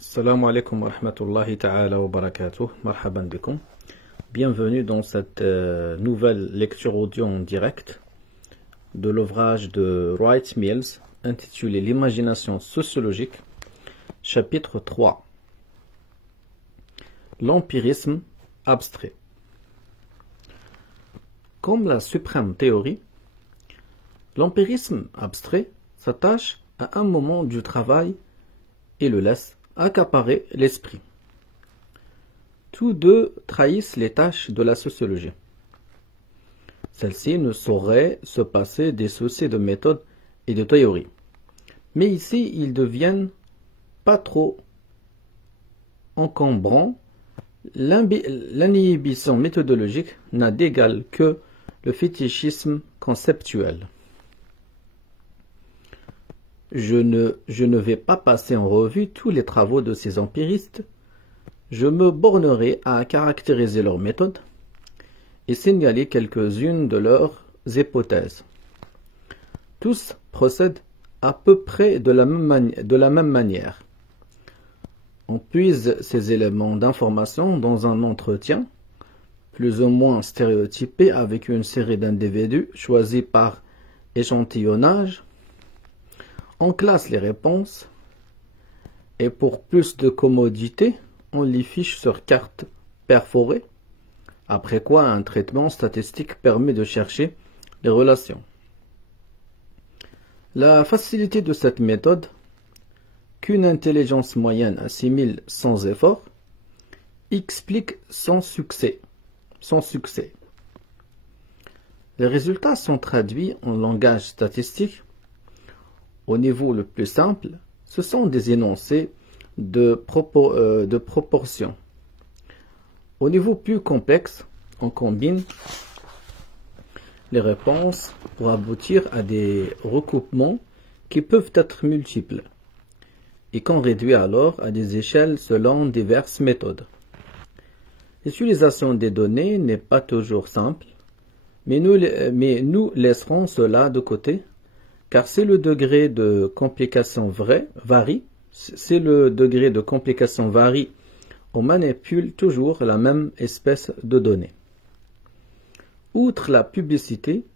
Assalamu alaikum wa rahmatullahi ta'ala wa barakatuh. Marhaban bikum. Bienvenue dans cette nouvelle lecture audio en direct de l'ouvrage de Wright Mills intitulé L'imagination sociologique, chapitre 3. L'empirisme abstrait. Comme la suprême théorie, l'empirisme abstrait s'attache à un moment du travail et le laisse accaparer l'esprit. Tous deux trahissent les tâches de la sociologie. Celle-ci ne saurait se passer des soucis de méthode et de théorie. Mais ici, ils deviennent pas trop encombrants. L'inhibition méthodologique n'a d'égal que le fétichisme conceptuel. Je ne vais pas passer en revue tous les travaux de ces empiristes. Je me bornerai à caractériser leurs méthodes et signaler quelques-unes de leurs hypothèses. Tous procèdent à peu près de la même manière. On puise ces éléments d'information dans un entretien, plus ou moins stéréotypé avec une série d'individus choisis par échantillonnage. On classe les réponses et pour plus de commodité, on les fiche sur carte perforée, après quoi un traitement statistique permet de chercher les relations. La facilité de cette méthode, qu'une intelligence moyenne assimile sans effort, explique son succès. Les résultats sont traduits en langage statistique. Au niveau le plus simple, ce sont des énoncés de proportion. Au niveau plus complexe, on combine les réponses pour aboutir à des recoupements qui peuvent être multiples et qu'on réduit alors à des échelles selon diverses méthodes. L'utilisation des données n'est pas toujours simple, mais nous laisserons cela de côté. Car si le degré de complication varie, on manipule toujours la même espèce de données. Outre la publicité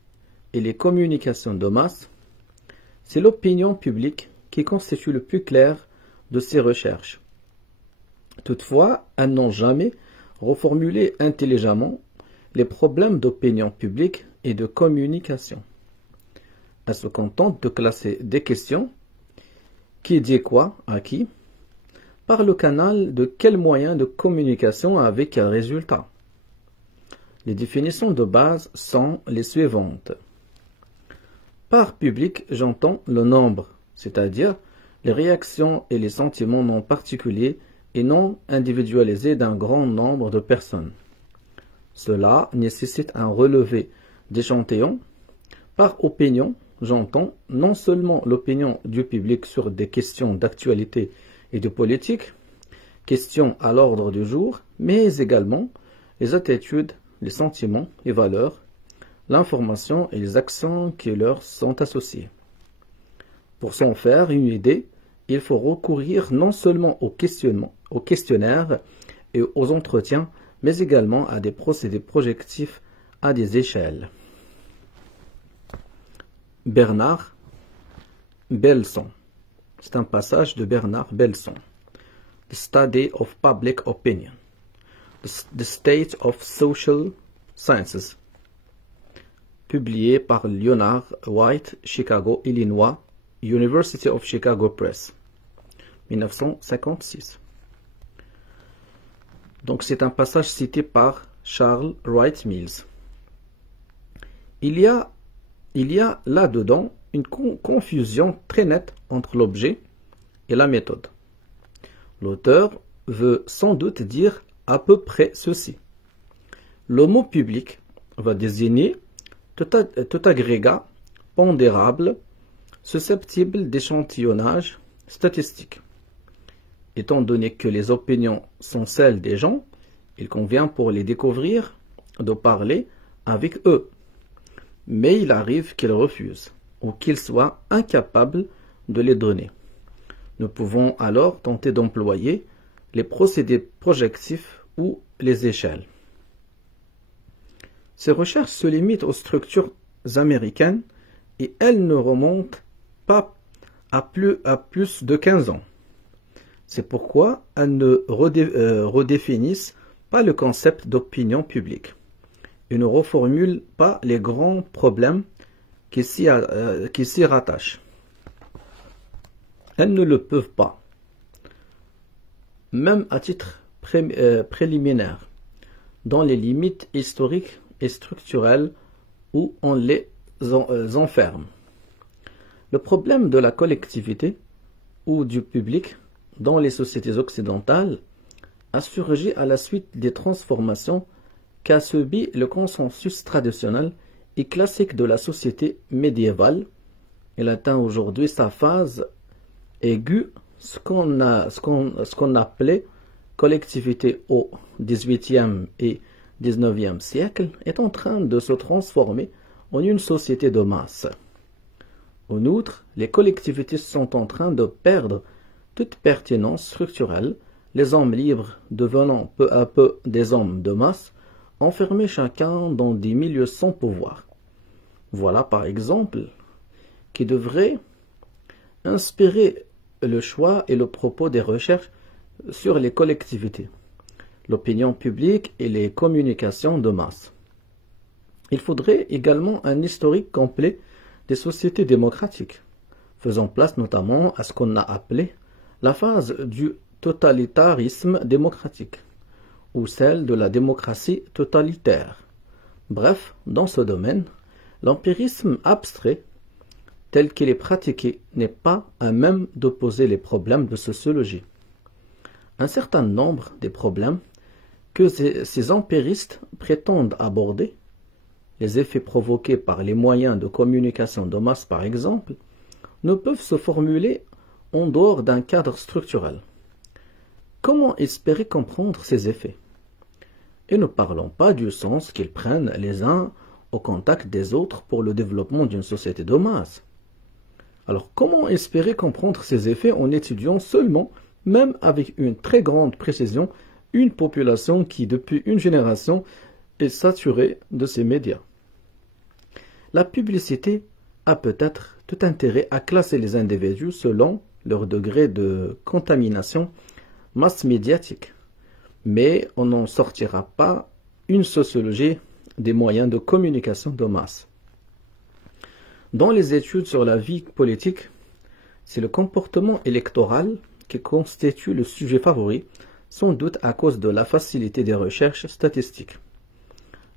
et les communications de masse, c'est l'opinion publique qui constitue le plus clair de ces recherches. Toutefois, elles n'ont jamais reformulé intelligemment les problèmes d'opinion publique et de communication. Elle se contente de classer des questions, qui dit quoi à qui, par le canal de quel moyen de communication avec quel résultat. Les définitions de base sont les suivantes. Par public, j'entends le nombre, c'est-à-dire les réactions et les sentiments non particuliers et non individualisés d'un grand nombre de personnes. Cela nécessite un relevé d'échantillons. Par opinion, j'entends non seulement l'opinion du public sur des questions d'actualité et de politique, questions à l'ordre du jour, mais également les attitudes, les sentiments, les valeurs, l'information et les actions qui leur sont associées. Pour s'en faire une idée, il faut recourir non seulement aux questionnaires et aux entretiens, mais également à des procédés projectifs à des échelles. Bernard Belson. C'est un passage de Bernard Belson. The Study of Public Opinion. The State of Social Sciences. Publié par Leonard White, Chicago, Illinois, University of Chicago Press, 1956. Donc c'est un passage cité par Charles Wright Mills. Il y a là-dedans une confusion très nette entre l'objet et la méthode. L'auteur veut sans doute dire à peu près ceci. Le mot public va désigner tout agrégat pondérable susceptible d'échantillonnage statistique. Étant donné que les opinions sont celles des gens, il convient pour les découvrir de parler avec eux. Mais il arrive qu'ils refusent ou qu'ils soient incapables de les donner. Nous pouvons alors tenter d'employer les procédés projectifs ou les échelles. Ces recherches se limitent aux structures américaines et elles ne remontent pas à plus de 15 ans. C'est pourquoi elles ne redéfinissent pas le concept d'opinion publique et ne reformulent pas les grands problèmes qui s'y rattachent. Elles ne le peuvent pas, même à titre préliminaire, dans les limites historiques et structurelles où on les enferme. Le problème de la collectivité ou du public dans les sociétés occidentales a surgi à la suite des transformations qu'a subi le consensus traditionnel et classique de la société médiévale. Il atteint aujourd'hui sa phase aiguë, ce qu'on appelait collectivité au XVIIIe et XIXe siècle est en train de se transformer en une société de masse. En outre, les collectivités sont en train de perdre toute pertinence structurelle, les hommes libres devenant peu à peu des hommes de masse, enfermés chacun dans des milieux sans pouvoir. Voilà par exemple qui devrait inspirer le choix et le propos des recherches sur les collectivités, l'opinion publique et les communications de masse. Il faudrait également un historique complet des sociétés démocratiques, faisant place notamment à ce qu'on a appelé la phase du totalitarisme démocratique, ou celle de la démocratie totalitaire. Bref, dans ce domaine, l'empirisme abstrait, tel qu'il est pratiqué, n'est pas à même de poser les problèmes de sociologie. Un certain nombre des problèmes que ces empiristes prétendent aborder, les effets provoqués par les moyens de communication de masse par exemple, ne peuvent se formuler en dehors d'un cadre structurel. Comment espérer comprendre ces effets? Et ne parlons pas du sens qu'ils prennent les uns au contact des autres pour le développement d'une société de masse. Alors comment espérer comprendre ces effets en étudiant seulement, même avec une très grande précision, une population qui depuis une génération est saturée de ces médias? La publicité a peut-être tout intérêt à classer les individus selon leur degré de contamination masse médiatique, mais on n'en sortira pas une sociologie des moyens de communication de masse. Dans les études sur la vie politique, c'est le comportement électoral qui constitue le sujet favori, sans doute à cause de la facilité des recherches statistiques.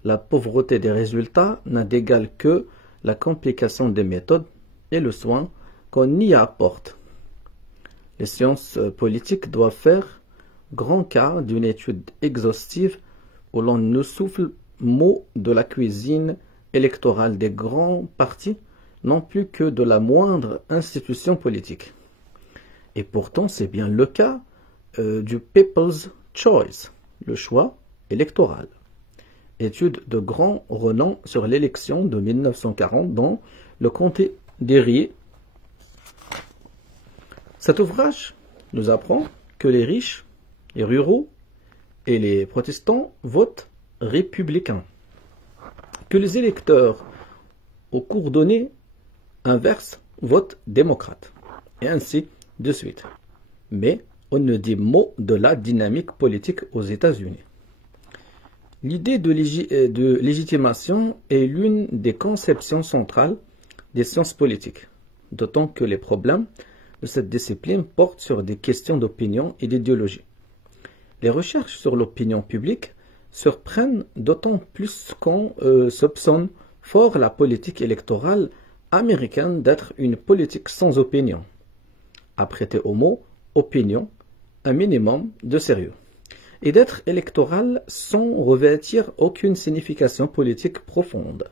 La pauvreté des résultats n'a d'égal que la complication des méthodes et le soin qu'on y apporte. Les sciences politiques doivent faire grand cas d'une étude exhaustive où l'on ne souffle mot de la cuisine électorale des grands partis, non plus que de la moindre institution politique. Et pourtant, c'est bien le cas du People's Choice, le choix électoral. Étude de grand renom sur l'élection de 1940 dans le comté d'Erie. Cet ouvrage nous apprend que les riches, les ruraux et les protestants votent républicains, que les électeurs au cours donné inverse votent démocrate, et ainsi de suite. Mais on ne dit mot de la dynamique politique aux États-Unis. L'idée de légitimation est l'une des conceptions centrales des sciences politiques, d'autant que les problèmes de cette discipline portent sur des questions d'opinion et d'idéologie. Les recherches sur l'opinion publique surprennent d'autant plus qu'on soupçonne fort la politique électorale américaine d'être une politique sans opinion, à prêter au mot opinion un minimum de sérieux, et d'être électorale sans revêtir aucune signification politique profonde,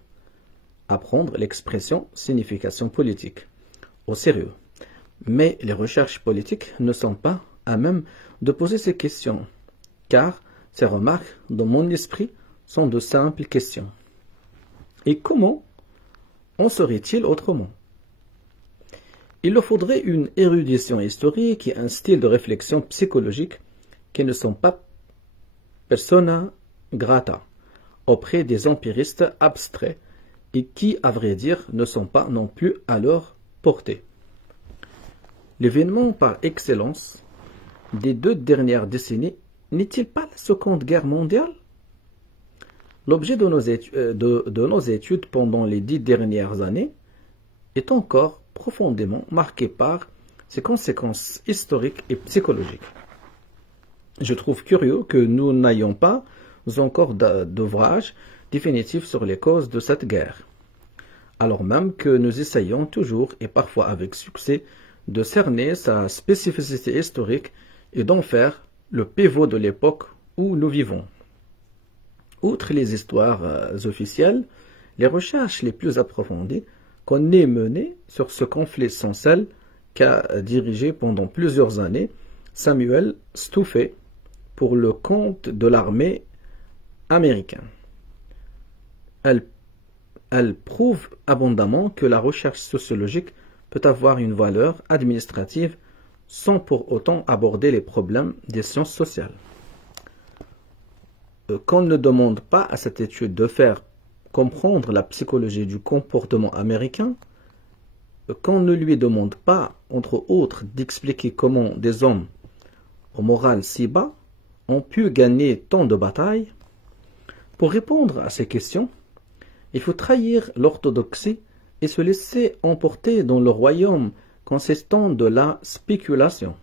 à prendre l'expression signification politique au sérieux. Mais les recherches politiques ne sont pas à même de poser ces questions, car ces remarques, dans mon esprit, sont de simples questions. Et comment en serait-il autrement? Il leur faudrait une érudition historique et un style de réflexion psychologique qui ne sont pas persona grata auprès des empiristes abstraits et qui, à vrai dire, ne sont pas non plus à leur portée. L'événement par excellence des 2 dernières décennies n'est-il pas la Seconde Guerre mondiale? L'objet de nos études pendant les 10 dernières années est encore profondément marqué par ses conséquences historiques et psychologiques. Je trouve curieux que nous n'ayons pas encore d'ouvrage définitif sur les causes de cette guerre, alors même que nous essayons toujours, et parfois avec succès, de cerner sa spécificité historique et d'en faire le pivot de l'époque où nous vivons. Outre les histoires officielles, les recherches les plus approfondies qu'on ait menées sur ce conflit sans celle qu'a dirigé pendant plusieurs années Samuel Stouffet pour le compte de l'armée américaine. Elle prouve abondamment que la recherche sociologique peut avoir une valeur administrative sans pour autant aborder les problèmes des sciences sociales. Qu'on ne demande pas à cette étude de faire comprendre la psychologie du comportement américain, qu'on ne lui demande pas, entre autres, d'expliquer comment des hommes au moral si bas ont pu gagner tant de batailles. Pour répondre à ces questions, il faut trahir l'orthodoxie et se laisser emporter dans le royaume consistant de la spéculation.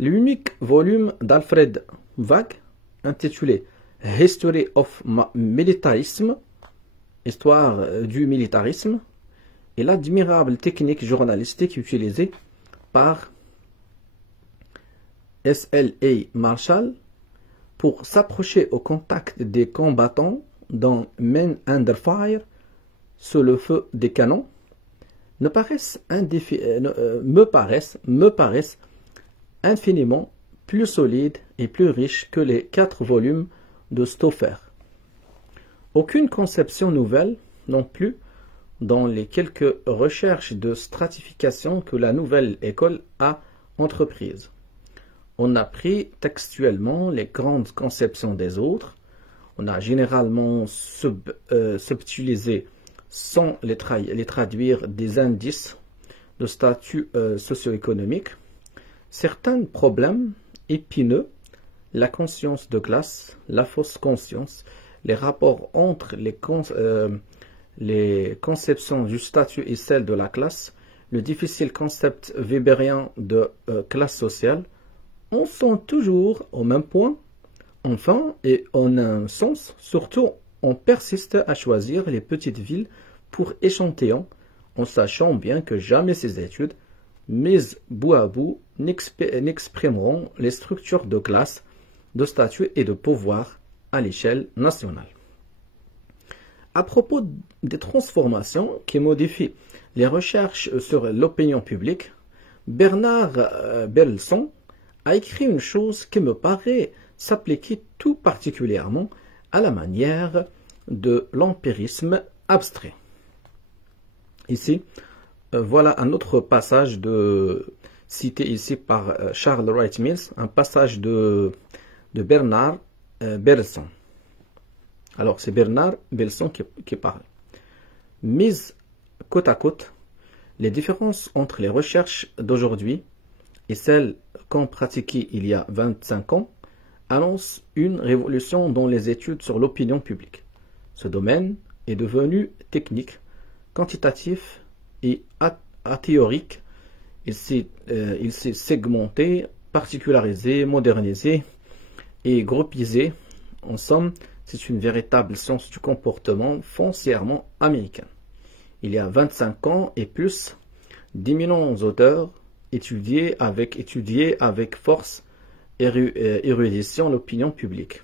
L'unique volume d'Alfred Wag, intitulé History of Militarism, Histoire du militarisme, et l'admirable technique journalistique utilisée par S.L.A. Marshall pour s'approcher au contact des combattants dans Men Under Fire, sous le feu des canons, me paraissent infiniment plus solides et plus riches que les 4 volumes de Stauffer. Aucune conception nouvelle non plus dans les quelques recherches de stratification que la nouvelle école a entreprises. On a pris textuellement les grandes conceptions des autres, on a généralement subtilisé sans les traduire des indices de statut socio-économique, certains problèmes épineux, la conscience de classe, la fausse conscience, les rapports entre les conceptions du statut et celles de la classe, le difficile concept weberien de classe sociale, on sont toujours au même point. Enfin, et en un sens, surtout, on persiste à choisir les petites villes pour échantillon, en sachant bien que jamais ces études, mises bout à bout, n'exprimeront les structures de classe, de statut et de pouvoir à l'échelle nationale. À propos des transformations qui modifient les recherches sur l'opinion publique, Bernard Bergson a écrit une chose qui me paraît s'appliquer tout particulièrement à la manière de l'empirisme abstrait. Ici, voilà un autre passage cité ici par Charles Wright Mills, un passage de Bernard Bergson. Alors, c'est Bernard Bergson qui parle. Mises côte à côte, les différences entre les recherches d'aujourd'hui et celles qu'on pratiquait il y a 25 ans annonce une révolution dans les études sur l'opinion publique. Ce domaine est devenu technique, quantitatif et athéorique. Il s'est segmenté, particularisé, modernisé et groupisé. En somme, c'est une véritable science du comportement foncièrement américaine. Il y a 25 ans et plus, d'éminents auteurs étudiaient avec force érudition l'opinion publique,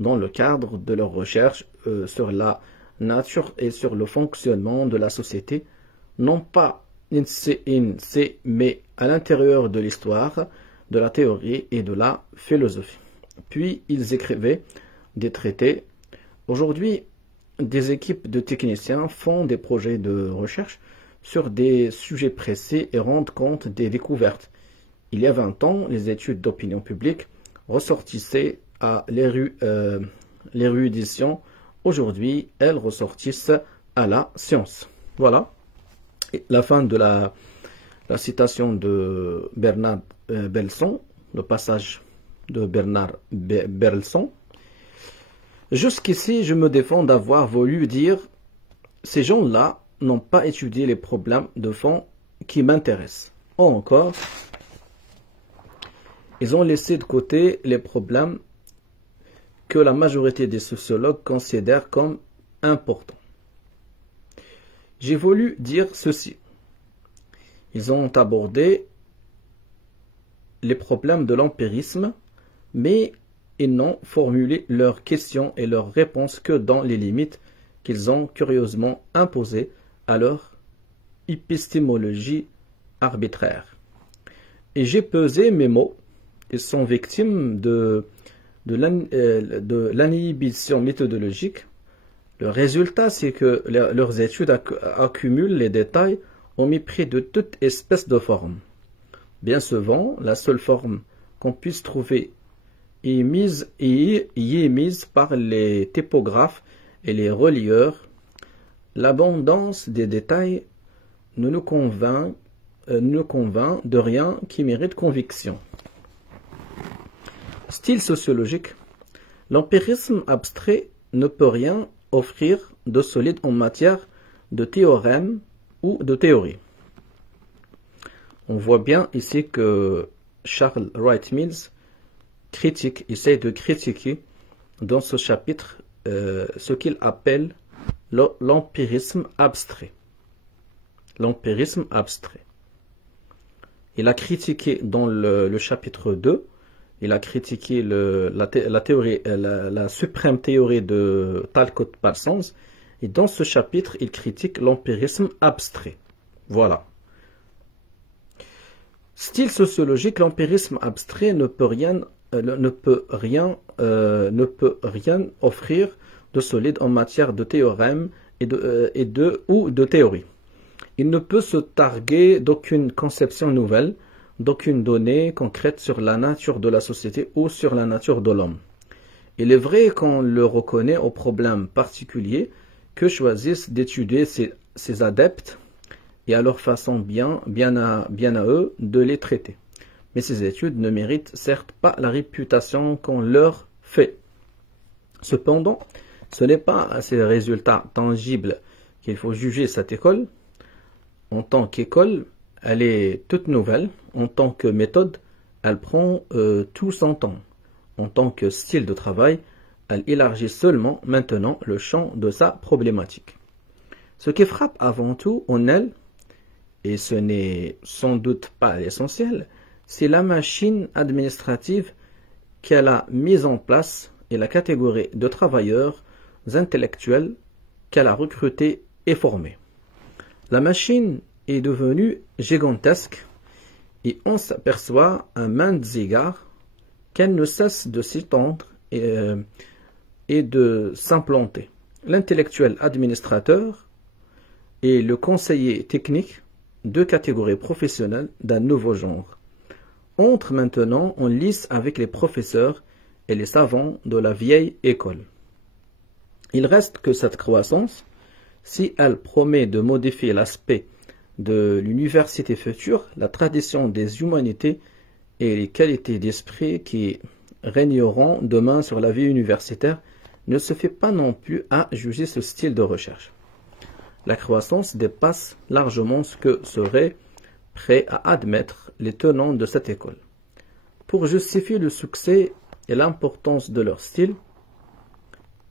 dans le cadre de leurs recherches sur la nature et sur le fonctionnement de la société, non pas in se, mais à l'intérieur de l'histoire, de la théorie et de la philosophie. Puis ils écrivaient des traités. Aujourd'hui, des équipes de techniciens font des projets de recherche sur des sujets précis et rendent compte des découvertes. Il y a 20 ans, les études d'opinion publique ressortissaient à l'érudition. Aujourd'hui, elles ressortissent à la science. Voilà. Et la fin de la citation de Bernard Belson, le passage de Bernard Belson. Jusqu'ici, je me défends d'avoir voulu dire ces gens-là n'ont pas étudié les problèmes de fond qui m'intéressent. Ou encore, ils ont laissé de côté les problèmes que la majorité des sociologues considèrent comme importants. J'ai voulu dire ceci. Ils ont abordé les problèmes de l'empirisme, mais ils n'ont formulé leurs questions et leurs réponses que dans les limites qu'ils ont curieusement imposées à leur épistémologie arbitraire. Et j'ai pesé mes mots. Ils sont victimes de l'inhibition méthodologique. Le résultat, c'est que leurs études accumulent les détails au mépris de toute espèce de forme. Bien souvent, la seule forme qu'on puisse trouver y est mise par les typographes et les relieurs. L'abondance des détails ne nous convainc de rien qui mérite conviction. Style sociologique. L'empirisme abstrait ne peut rien offrir de solide en matière de théorème ou de théorie. On voit bien ici que Charles Wright Mills essaie de critiquer dans ce chapitre ce qu'il appelle l'empirisme abstrait. L'empirisme abstrait. Il a critiqué dans le chapitre 2, il a critiqué la suprême théorie de Talcott Parsons, et dans ce chapitre, il critique l'empirisme abstrait. Voilà. Style sociologique, l'empirisme abstrait ne peut rien offrir de solide en matière de théorème ou de théorie. Il ne peut se targuer d'aucune conception nouvelle, d'aucune donnée concrète sur la nature de la société ou sur la nature de l'homme. Il est vrai qu'on le reconnaît aux problèmes particuliers que choisissent d'étudier ces adeptes et à leur façon bien à eux de les traiter. Mais ces études ne méritent certes pas la réputation qu'on leur fait. Cependant, ce n'est pas à ces résultats tangibles qu'il faut juger cette école. En tant qu'école, elle est toute nouvelle. En tant que méthode, elle prend tout son temps. En tant que style de travail, elle élargit seulement maintenant le champ de sa problématique. Ce qui frappe avant tout en elle, et ce n'est sans doute pas l'essentiel, c'est la machine administrative qu'elle a mise en place et la catégorie de travailleurs intellectuels qu'elle a recrutés et formés. La machine est devenue gigantesque et on s'aperçoit à maintes égards qu'elle ne cesse de s'étendre et de s'implanter. L'intellectuel administrateur et le conseiller technique, deux catégories professionnelles d'un nouveau genre, entrent maintenant en lice avec les professeurs et les savants de la vieille école. Il reste que cette croissance, si elle promet de modifier l'aspect de l'université future, la tradition des humanités et les qualités d'esprit qui régneront demain sur la vie universitaire, ne se fait pas non plus à juger ce style de recherche. La croissance dépasse largement ce que seraient prêts à admettre les tenants de cette école. Pour justifier le succès et l'importance de leur style,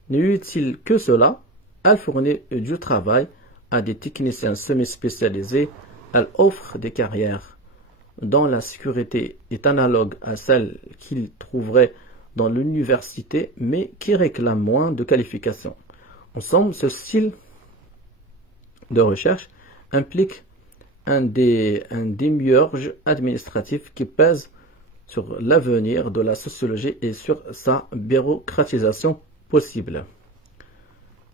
n'est-il que cela? Elle fournit du travail à des techniciens semi-spécialisés, elle offre des carrières dont la sécurité est analogue à celle qu'ils trouveraient dans l'université, mais qui réclament moins de qualifications. En somme, ce style de recherche implique un démiurge administratif qui pèse sur l'avenir de la sociologie et sur sa bureaucratisation possible.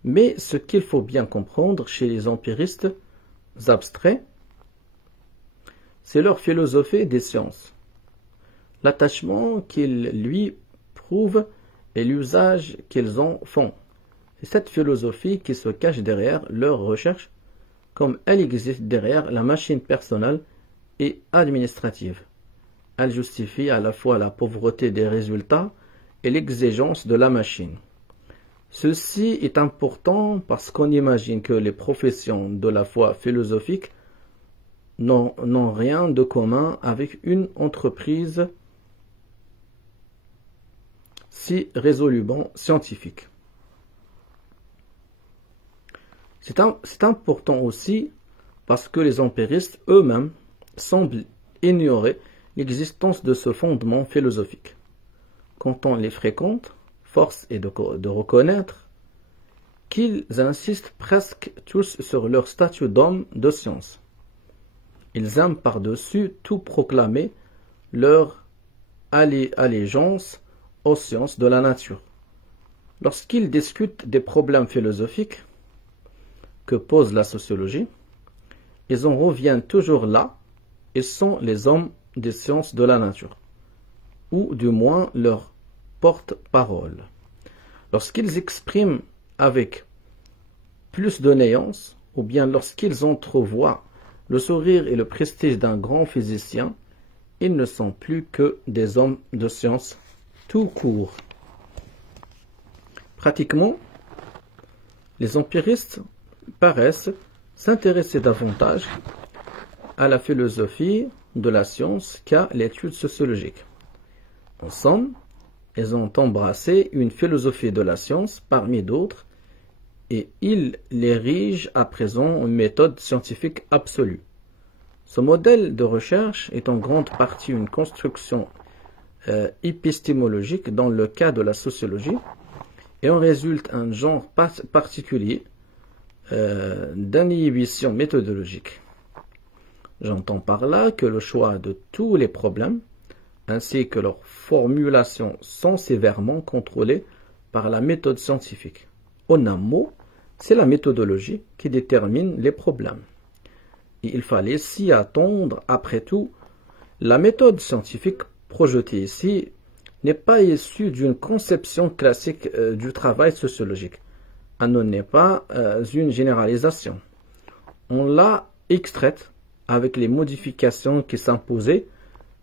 Mais ce qu'il faut bien comprendre chez les empiristes abstraits, c'est leur philosophie des sciences, l'attachement qu'ils lui prouvent et l'usage qu'ils en font. C'est cette philosophie qui se cache derrière leurs recherches, comme elle existe derrière la machine personnelle et administrative. Elle justifie à la fois la pauvreté des résultats et l'exigence de la machine. Ceci est important parce qu'on imagine que les professions de la foi philosophique n'ont rien de commun avec une entreprise si résolument scientifique. C'est important aussi parce que les empiristes eux-mêmes semblent ignorer l'existence de ce fondement philosophique. Quand on les fréquente, force est de reconnaître qu'ils insistent presque tous sur leur statut d'homme de science. Ils aiment par-dessus tout proclamer leur allégeance aux sciences de la nature. Lorsqu'ils discutent des problèmes philosophiques que pose la sociologie, ils en reviennent toujours là et sont les hommes des sciences de la nature, ou du moins leur porte-parole. Lorsqu'ils expriment avec plus de néance, ou bien lorsqu'ils entrevoient le sourire et le prestige d'un grand physicien, ils ne sont plus que des hommes de science tout court. Pratiquement, les empiristes paraissent s'intéresser davantage à la philosophie de la science qu'à l'étude sociologique. En somme, ils ont embrassé une philosophie de la science parmi d'autres et ils l'érigent à présent une méthode scientifique absolue. Ce modèle de recherche est en grande partie une construction épistémologique dans le cas de la sociologie et en résulte un genre particulier d'inhibition méthodologique. J'entends par là que le choix de tous les problèmes ainsi que leur formulation sont sévèrement contrôlés par la méthode scientifique. En un mot, c'est la méthodologie qui détermine les problèmes. Et il fallait s'y attendre. Après tout, la méthode scientifique projetée ici n'est pas issue d'une conception classique du travail sociologique. Elle n'en est pas une généralisation. On l'a extraite avec les modifications qui s'imposaient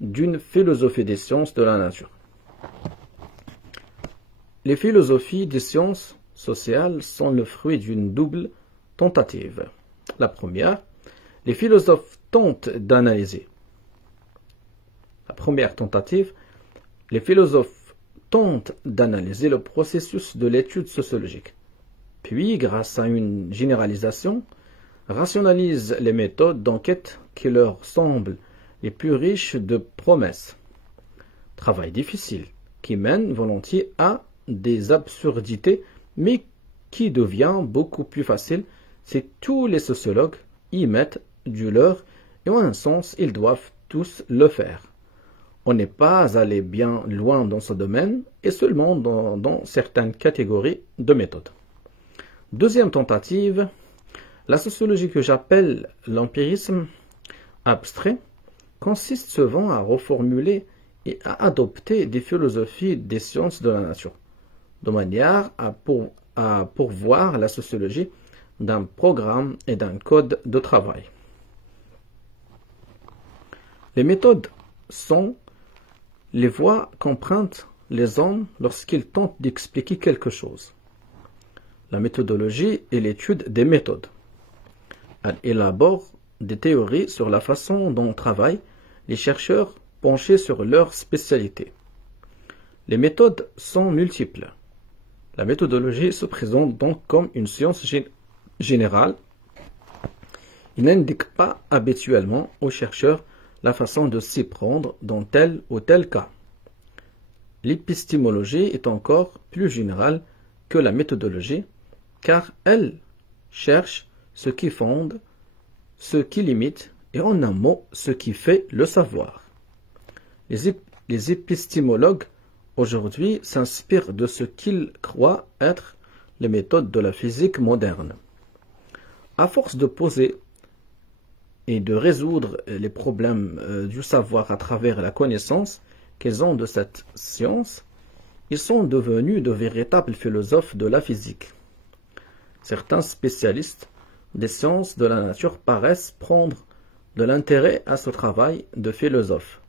d'une philosophie des sciences de la nature. Les philosophies des sciences sociales sont le fruit d'une double tentative. La première, les philosophes tentent d'analyser. La première tentative, les philosophes tentent d'analyser le processus de l'étude sociologique. Puis, grâce à une généralisation, rationalisent les méthodes d'enquête qui leur semblent les plus riches de promesses. Travail difficile, qui mène volontiers à des absurdités, mais qui devient beaucoup plus facile si tous les sociologues y mettent du leur, et en un sens, ils doivent tous le faire. On n'est pas allé bien loin dans ce domaine, et seulement dans certaines catégories de méthodes. Deuxième tentative, la sociologie que j'appelle l'empirisme abstrait consiste souvent à reformuler et à adopter des philosophies des sciences de la nature, de manière à pourvoir la sociologie d'un programme et d'un code de travail. Les méthodes sont les voies qu'empruntent les hommes lorsqu'ils tentent d'expliquer quelque chose. La méthodologie est l'étude des méthodes. Elle élabore des théories sur la façon dont travaillent les chercheurs penchés sur leur spécialité. Les méthodes sont multiples. La méthodologie se présente donc comme une science générale. Il n'indique pas habituellement aux chercheurs la façon de s'y prendre dans tel ou tel cas. L'épistémologie est encore plus générale que la méthodologie, car elle cherche ce qui fonde, ce qui limite, et en un mot, ce qui fait le savoir. Les épistémologues aujourd'hui s'inspirent de ce qu'ils croient être les méthodes de la physique moderne. À force de poser et de résoudre les problèmes du savoir à travers la connaissance qu'ils ont de cette science, ils sont devenus de véritables philosophes de la physique. Certains spécialistes des sciences de la nature paraissent prendre de l'intérêt à ce travail de philosophe.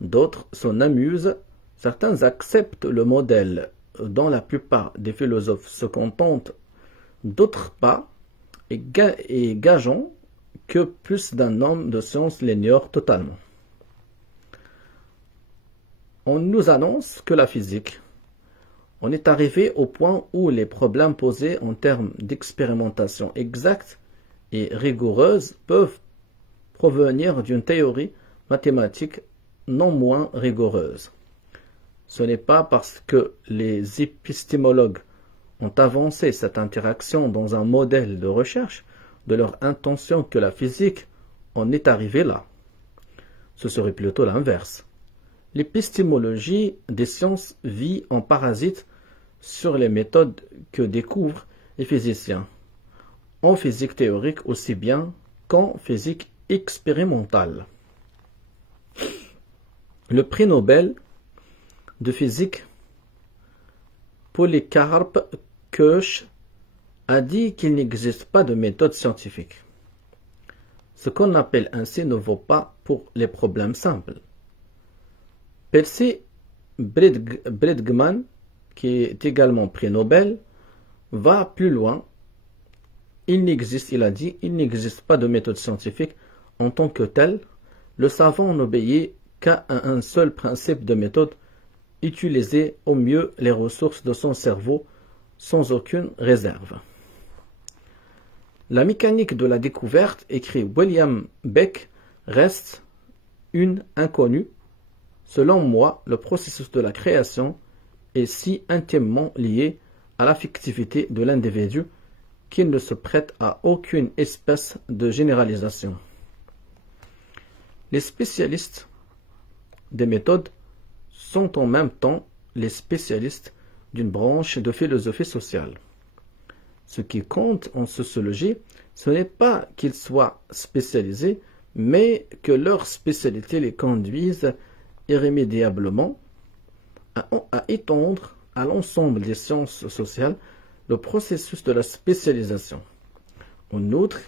D'autres s'en amusent, certains acceptent le modèle dont la plupart des philosophes se contentent, d'autres pas, et gageons que plus d'un homme de science l'ignore totalement. On nous annonce que la physique, on est arrivé au point où les problèmes posés en termes d'expérimentation exacte et rigoureuse peuvent provenir d'une théorie mathématique non moins rigoureuse. Ce n'est pas parce que les épistémologues ont avancé cette interaction dans un modèle de recherche de leur intention que la physique en est arrivée là. Ce serait plutôt l'inverse. L'épistémologie des sciences vit en parasite sur les méthodes que découvrent les physiciens, en physique théorique aussi bien qu'en physique expérimentale. Le prix Nobel de physique Polycarpe Koch a dit qu'il n'existe pas de méthode scientifique. Ce qu'on appelle ainsi ne vaut pas pour les problèmes simples. Percy Bridgman, qui est également prix Nobel, va plus loin. Il a dit, il n'existe pas de méthode scientifique en tant que telle. Le savant n'obéit qu'à un seul principe de méthode, utiliser au mieux les ressources de son cerveau sans aucune réserve. La mécanique de la découverte, écrit William Beck, reste une inconnue. Selon moi, le processus de la création est si intimement lié à l'affectivité de l'individu qu'il ne se prête à aucune espèce de généralisation. Les spécialistes des méthodes sont en même temps les spécialistes d'une branche de philosophie sociale. Ce qui compte en sociologie, ce n'est pas qu'ils soient spécialisés, mais que leur spécialité les conduise irrémédiablement à étendre à l'ensemble des sciences sociales le processus de la spécialisation. En outre,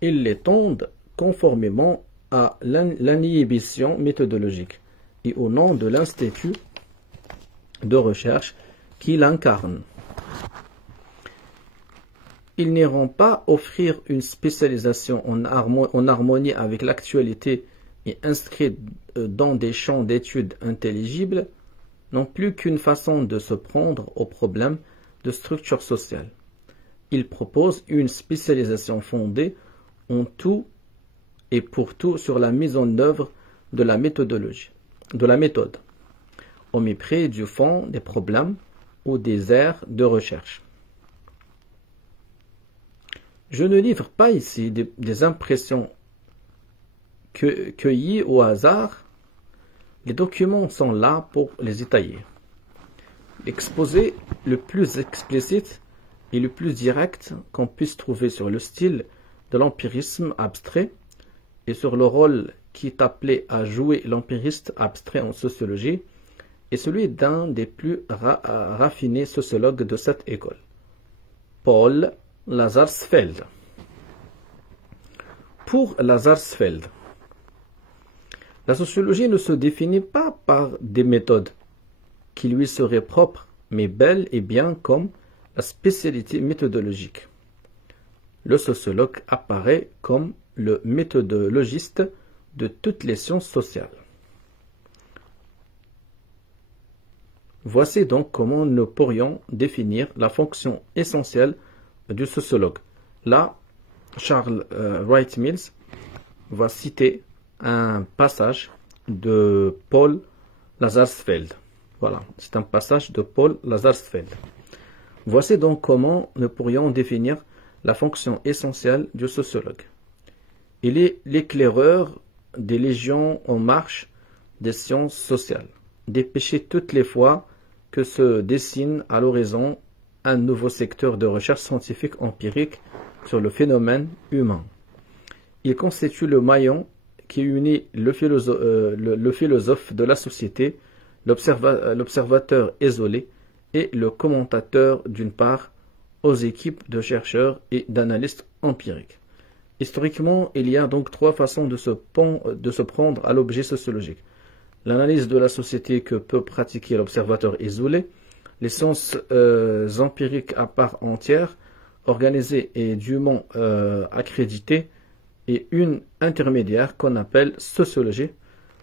ils l'étendent conformément à l'inhibition méthodologique et au nom de l'institut de recherche qui l'incarne. Ils n'iront pas offrir une spécialisation en harmonie avec l'actualité et inscrite dans des champs d'études intelligibles, non plus qu'une façon de se prendre aux problèmes de structure sociale. Ils proposent une spécialisation fondée en tout et pour tout sur la mise en œuvre de la méthode, au mépris du fond des problèmes ou des aires de recherche. Je ne livre pas ici des impressions cueillies au hasard. Les documents sont là pour les étayer. L'exposé le plus explicite et le plus direct qu'on puisse trouver sur le style de l'empirisme abstrait et sur le rôle qui est appelé à jouer l'empiriste abstrait en sociologie est celui d'un des plus raffinés sociologues de cette école, Paul Lazarsfeld. Pour Lazarsfeld, la sociologie ne se définit pas par des méthodes qui lui seraient propres, mais bel et bien comme la spécialité méthodologique. Le sociologue apparaît comme le méthodologiste de toutes les sciences sociales. Voici donc comment nous pourrions définir la fonction essentielle du sociologue. Là, Charles Wright Mills va citer un passage de Paul Lazarsfeld. Voilà, c'est un passage de Paul Lazarsfeld. Voici donc comment nous pourrions définir la fonction essentielle du sociologue. Il est l'éclaireur des légions en marche des sciences sociales, dépêché toutes les fois que se dessine à l'horizon un nouveau secteur de recherche scientifique empirique sur le phénomène humain. Il constitue le maillon qui unit le philosophe de la société, l'observateur isolé et le commentateur d'une part, aux équipes de chercheurs et d'analystes empiriques. Historiquement, il y a donc trois façons de se prendre à l'objet sociologique. L'analyse de la société que peut pratiquer l'observateur isolé, les sciences empiriques à part entière, organisées et dûment accréditées, et une intermédiaire qu'on appelle sociologie,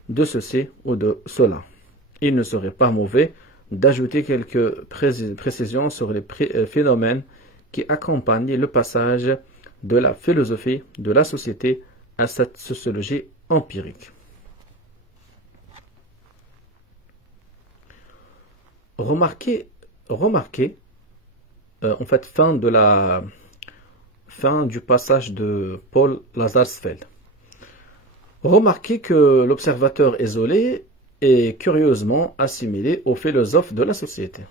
de ceci ou de cela. Il ne serait pas mauvais d'ajouter quelques précisions sur les phénomènes qui accompagnent le passage de la philosophie de la société à cette sociologie empirique. Remarquez, en fait, fin du passage de Paul Lazarsfeld. Remarquez que l'observateur isolé est curieusement assimilé au philosophe de la société.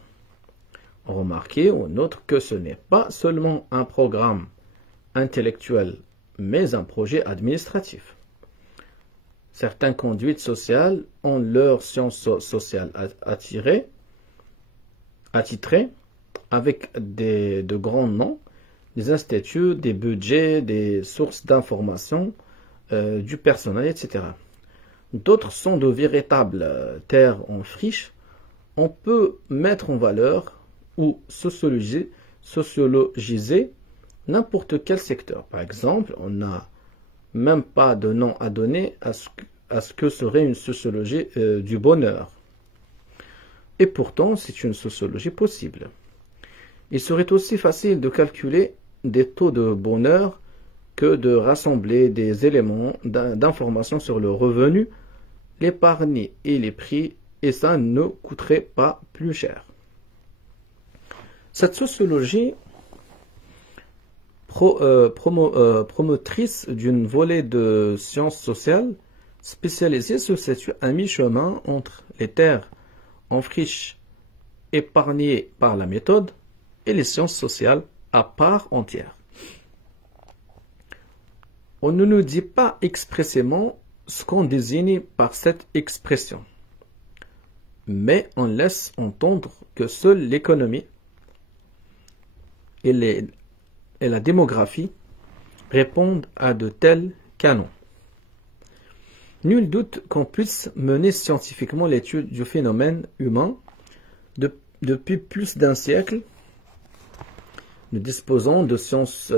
Remarquez en outre que ce n'est pas seulement un programme intellectuel, mais un projet administratif. Certaines conduites sociales ont leur science sociale attitrée avec de grands noms, des instituts, des budgets, des sources d'information, du personnel, etc. D'autres sont de véritables terres en friche. On peut mettre en valeur ou sociologiser n'importe quel secteur. Par exemple, on n'a même pas de nom à donner à ce que serait une sociologie du bonheur. Et pourtant, c'est une sociologie possible. Il serait aussi facile de calculer des taux de bonheur que de rassembler des éléments d'information sur le revenu, l'épargne et les prix, et ça ne coûterait pas plus cher. Cette sociologie promotrice d'une volée de sciences sociales spécialisées se situe à mi-chemin entre les terres en friche épargnées par la méthode et les sciences sociales à part entière. On ne nous dit pas expressément ce qu'on désigne par cette expression, mais on laisse entendre que seule l'économie et la démographie répondent à de tels canons. Nul doute qu'on puisse mener scientifiquement l'étude du phénomène humain depuis plus d'un siècle. Nous disposons de sciences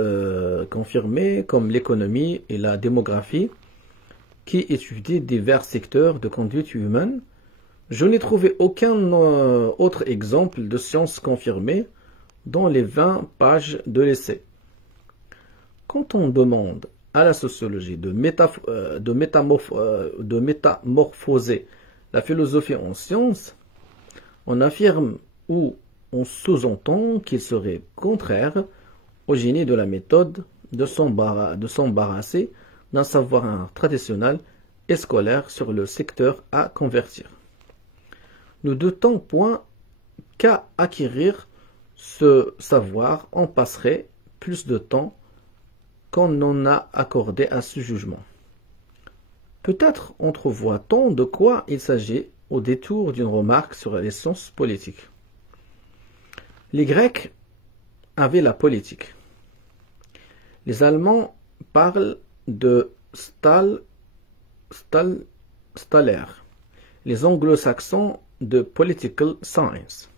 confirmées comme l'économie et la démographie qui étudient divers secteurs de conduite humaine. Je n'ai trouvé aucun autre exemple de sciences confirmées dans les 20 pages de l'essai. Quand on demande à la sociologie de métamorphoser la philosophie en science, on affirme ou on sous-entend qu'il serait contraire au génie de la méthode de s'embarrasser d'un savoir traditionnel et scolaire sur le secteur à convertir. Nous doutons point qu'à acquérir ce savoir, on passerait plus de temps qu'on en a accordé à ce jugement. Peut-être entrevoit-on de quoi il s'agit au détour d'une remarque sur les sciences politiques. Les Grecs avaient la politique. Les Allemands parlent de Staller. Les Anglo-Saxons de Political Science.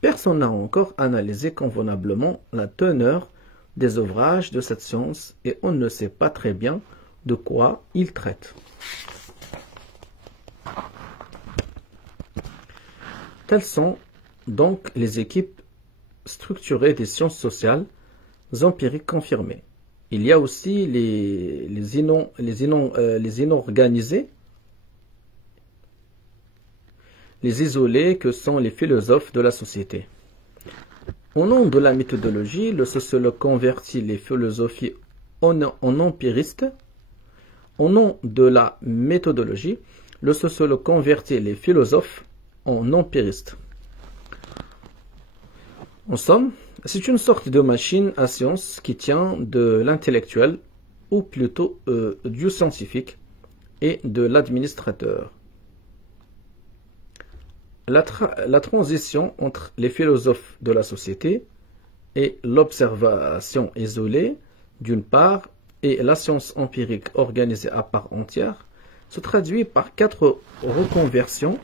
Personne n'a encore analysé convenablement la teneur des ouvrages de cette science et on ne sait pas très bien de quoi ils traitent. Telles sont donc les équipes structurées des sciences sociales empiriques confirmées. Il y a aussi les inorganisés, les isolés que sont les philosophes de la société. Au nom de la méthodologie, le sociologue convertit les philosophies en empiristes. Au nom de la méthodologie, le sociologue convertit les philosophes en empiristes. En somme, c'est une sorte de machine à science qui tient de l'intellectuel ou plutôt du scientifique et de l'administrateur. La transition entre les philosophes de la société et l'observation isolée, d'une part, et la science empirique organisée à part entière, se traduit par 4 reconversions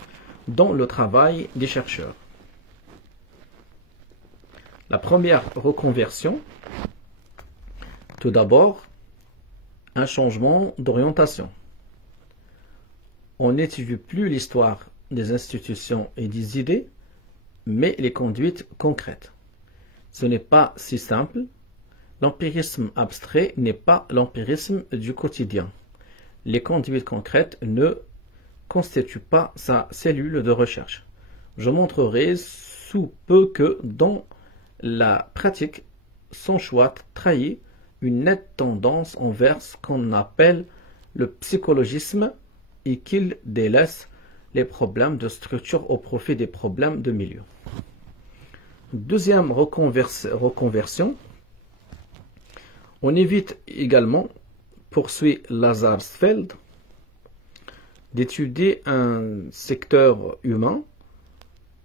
dans le travail des chercheurs. La première reconversion, tout d'abord, un changement d'orientation. On n'étudie plus l'histoire des institutions et des idées, mais les conduites concrètes. Ce n'est pas si simple. L'empirisme abstrait n'est pas l'empirisme du quotidien. Les conduites concrètes ne constituent pas sa cellule de recherche. Je montrerai sous peu que dans la pratique, son choix trahit une nette tendance envers ce qu'on appelle le psychologisme et qu'il délaisse les problèmes de structure au profit des problèmes de milieu. Deuxième reconversion, on évite également, poursuit Lazarsfeld, d'étudier un secteur humain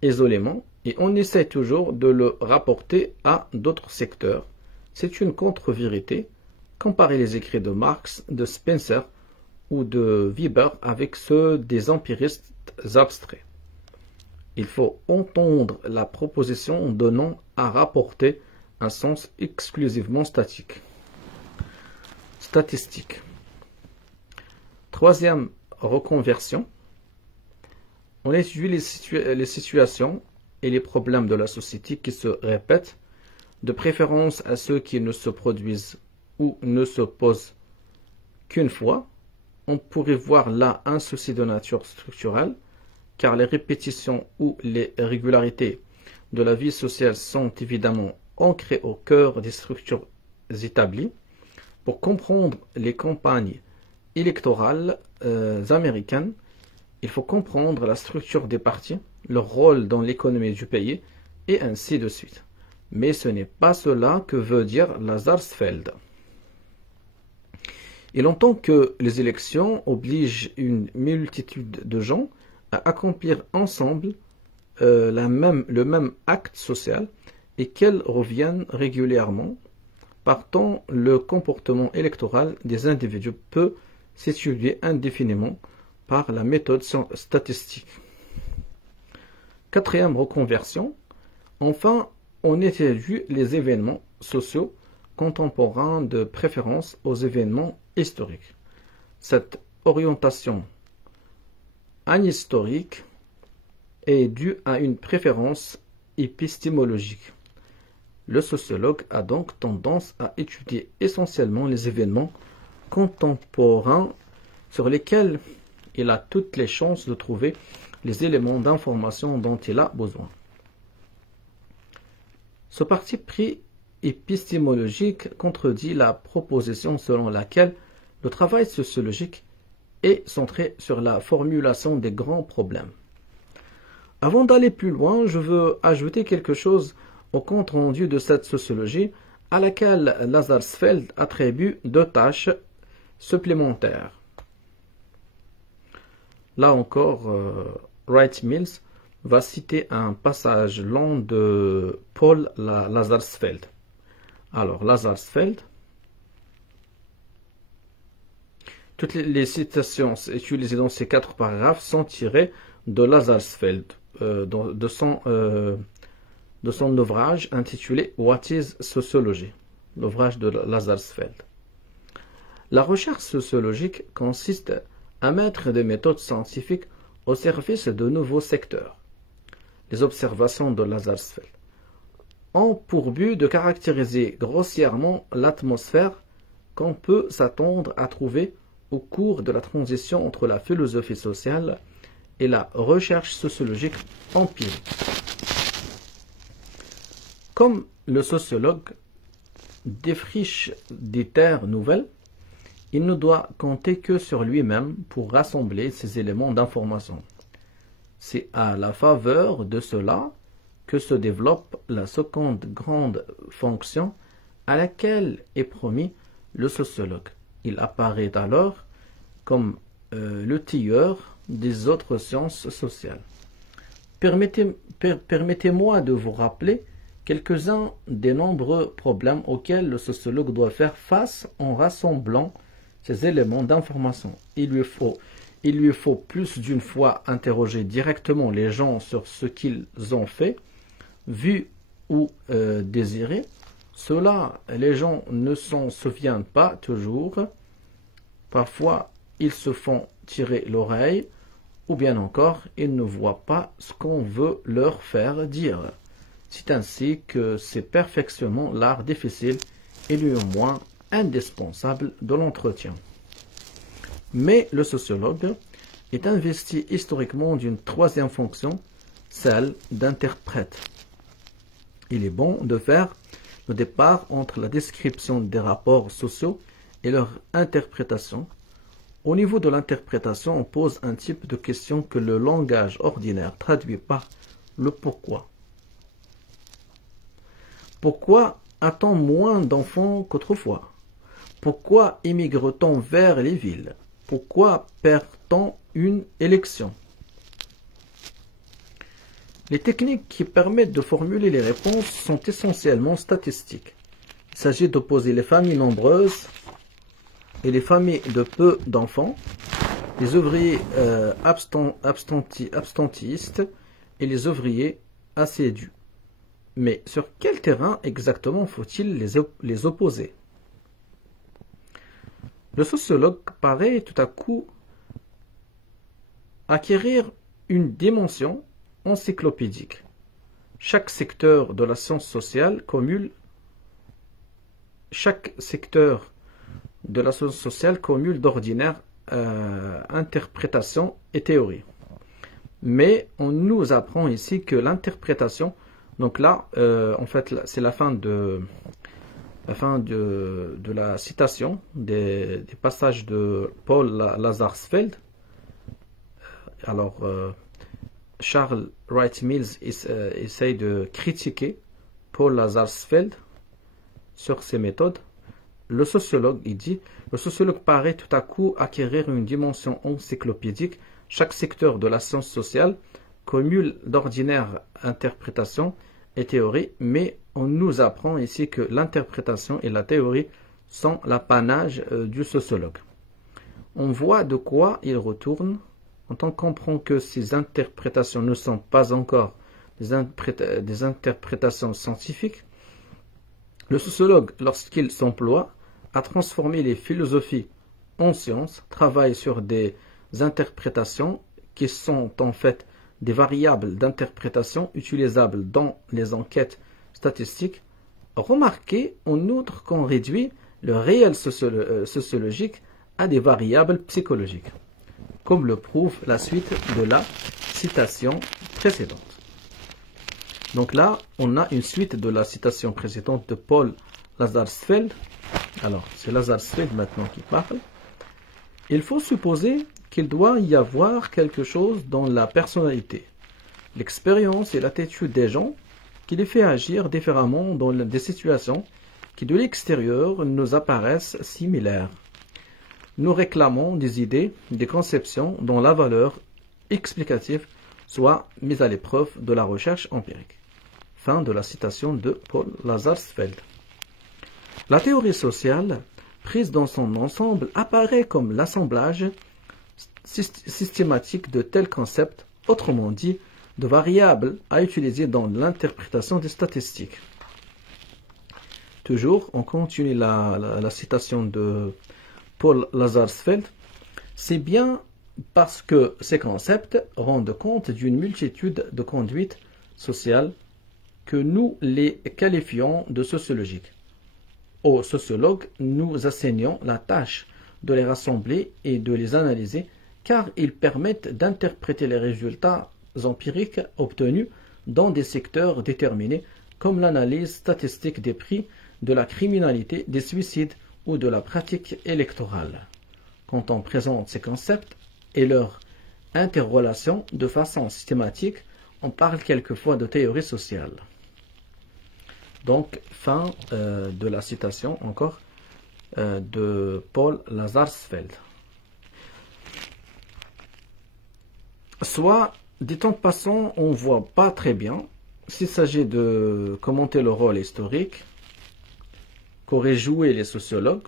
isolément et on essaie toujours de le rapporter à d'autres secteurs. C'est une contre-vérité. Comparez les écrits de Marx, de Spencer ou de Weber avec ceux des empiristes abstraits. Il faut entendre la proposition donnant à rapporter un sens exclusivement statistique. Troisième reconversion, on étudie les situations et les problèmes de la société qui se répètent, de préférence à ceux qui ne se produisent ou ne se posent qu'une fois. On pourrait voir là un souci de nature structurelle, car les répétitions ou les régularités de la vie sociale sont évidemment ancrées au cœur des structures établies. Pour comprendre les campagnes électorales américaines, il faut comprendre la structure des partis, leur rôle dans l'économie du pays, et ainsi de suite. Mais ce n'est pas cela que veut dire Lazarsfeld. Il entend que les élections obligent une multitude de gens à accomplir ensemble le même acte social et qu'elles reviennent régulièrement. Partant, le comportement électoral des individus peut s'étudier indéfiniment par la méthode statistique. Quatrième reconversion. Enfin, on étudie les événements sociaux contemporains de préférence aux événements historiques. Cette orientation anhistorique est due à une préférence épistémologique. Le sociologue a donc tendance à étudier essentiellement les événements contemporains sur lesquels il a toutes les chances de trouver les éléments d'information dont il a besoin. Ce parti pris épistémologique contredit la proposition selon laquelle le travail sociologique est centré sur la formulation des grands problèmes. Avant d'aller plus loin, je veux ajouter quelque chose au compte rendu de cette sociologie à laquelle Lazarsfeld attribue 2 tâches supplémentaires. Là encore, Wright Mills va citer un passage long de Paul Lazarsfeld. Alors, Lazarsfeld, toutes les citations utilisées dans ces 4 paragraphes sont tirées de Lazarsfeld, de son ouvrage intitulé What is Sociology, l'ouvrage de Lazarsfeld. La recherche sociologique consiste à mettre des méthodes scientifiques au service de nouveaux secteurs. Les observations de Lazarsfeld ont pour but de caractériser grossièrement l'atmosphère qu'on peut s'attendre à trouver au cours de la transition entre la philosophie sociale et la recherche sociologique empirique. Comme le sociologue défriche des terres nouvelles, il ne doit compter que sur lui-même pour rassembler ces éléments d'information. C'est à la faveur de cela que se développe la seconde grande fonction à laquelle est promis le sociologue, Il apparaît alors comme le tilleur des autres sciences sociales. Permettez-moi de vous rappeler quelques-uns des nombreux problèmes auxquels le sociologue doit faire face en rassemblant ces éléments d'information. Il lui faut plus d'une fois interroger directement les gens sur ce qu'ils ont fait, vu ou désiré. Cela, les gens ne s'en souviennent pas toujours. Parfois, ils se font tirer l'oreille, ou bien encore, ils ne voient pas ce qu'on veut leur faire dire. C'est ainsi que c'est perfectionnement l'art difficile et néanmoins indispensable de l'entretien. Mais le sociologue est investi historiquement d'une troisième fonction, celle d'interprète. Il est bon de faire le départ entre la description des rapports sociaux et leur interprétation. Au niveau de l'interprétation, on pose un type de question que le langage ordinaire traduit par le pourquoi. Pourquoi a-t-on moins d'enfants qu'autrefois? Pourquoi émigre-t-on vers les villes? Pourquoi perd-on une élection? Les techniques qui permettent de formuler les réponses sont essentiellement statistiques. Il s'agit d'opposer les familles nombreuses et les familles de peu d'enfants, les ouvriers abstentistes et les ouvriers assidus. Mais sur quel terrain exactement faut-il les opposer? Le sociologue paraît tout à coup acquérir une dimension encyclopédique. Chaque secteur de la science sociale cumule d'ordinaire interprétation et théorie. Mais on nous apprend ici que l'interprétation, donc là, en fait, c'est la fin de la citation des passages de Paul Lazarsfeld. Alors, Charles Wright Mills essaye de critiquer Paul Lazarsfeld sur ses méthodes. Le sociologue paraît tout à coup acquérir une dimension encyclopédique. Chaque secteur de la science sociale cumule d'ordinaire interprétation et théorie, mais on nous apprend ici que l'interprétation et la théorie sont l'apanage du sociologue. On voit de quoi il retourne quand on comprend que ces interprétations ne sont pas encore des interprétations scientifiques. Le sociologue, lorsqu'il s'emploie à transformer les philosophies en sciences, travaille sur des interprétations qui sont en fait des variables d'interprétation utilisables dans les enquêtes statistiques. Remarquez en outre qu'on réduit le réel sociologique à des variables psychologiques, comme le prouve la suite de la citation précédente. Donc là, on a une suite de la citation précédente de Paul Lazarsfeld. Alors, c'est Lazarsfeld maintenant qui parle. Il faut supposer qu'il doit y avoir quelque chose dans la personnalité, l'expérience et l'attitude des gens qui les fait agir différemment dans des situations qui de l'extérieur nous apparaissent similaires. Nous réclamons des idées, des conceptions dont la valeur explicative soit mise à l'épreuve de la recherche empirique. Fin de la citation de Paul Lazarsfeld. La théorie sociale, prise dans son ensemble, apparaît comme l'assemblage systématique de tels concepts, autrement dit, de variables à utiliser dans l'interprétation des statistiques. Toujours, on continue la citation de Paul Lazarsfeld. C'est bien parce que ces concepts rendent compte d'une multitude de conduites sociales que nous les qualifions de sociologiques. Aux sociologues, nous assignons la tâche de les rassembler et de les analyser, car ils permettent d'interpréter les résultats empiriques obtenus dans des secteurs déterminés, comme l'analyse statistique des prix, de la criminalité, des suicides ou de la pratique électorale. Quand on présente ces concepts et leurs interrelations de façon systématique, on parle quelquefois de théorie sociale. Donc, fin de la citation encore. de Paul Lazarsfeld. Soit, dit en passant, on ne voit pas très bien s'il s'agit de commenter le rôle historique qu'auraient joué les sociologues,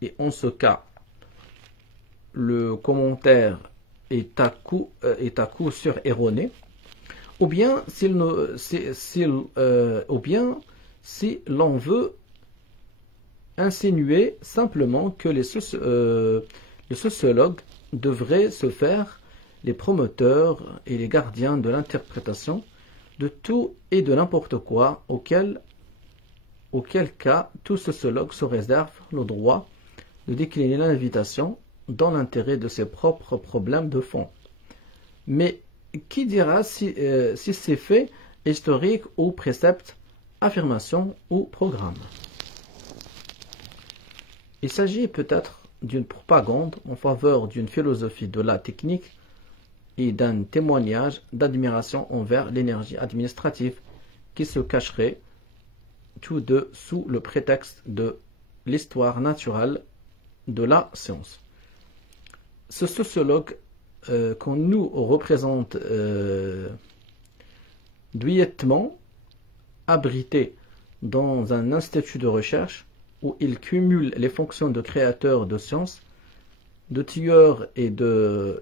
et en ce cas, le commentaire est à coup sûr erroné, ou bien si l'on veut insinuer simplement que les sociologues devraient se faire les promoteurs et les gardiens de l'interprétation de tout et de n'importe quoi, auquel cas tout sociologue se réserve le droit de décliner l'invitation dans l'intérêt de ses propres problèmes de fond. Mais qui dira si c'est fait historique ou précepte, affirmation ou programme? Il s'agit peut-être d'une propagande en faveur d'une philosophie de la technique et d'un témoignage d'admiration envers l'énergie administrative qui se cacherait tous deux sous le prétexte de l'histoire naturelle de la science. Ce sociologue qu'on nous représente douillettement abrité dans un institut de recherche où il cumule les fonctions de créateur de sciences, de tueur et de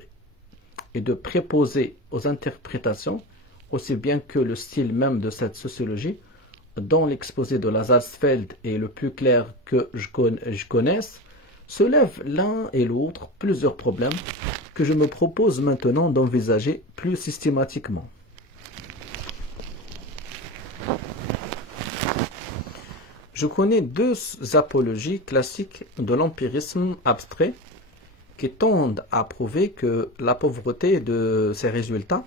préposé aux interprétations, aussi bien que le style même de cette sociologie, dont l'exposé de Lazarsfeld est le plus clair que je connaisse, se lèvent l'un et l'autre plusieurs problèmes que je me propose maintenant d'envisager plus systématiquement. Je connais deux apologies classiques de l'empirisme abstrait qui tendent à prouver que la pauvreté de ces résultats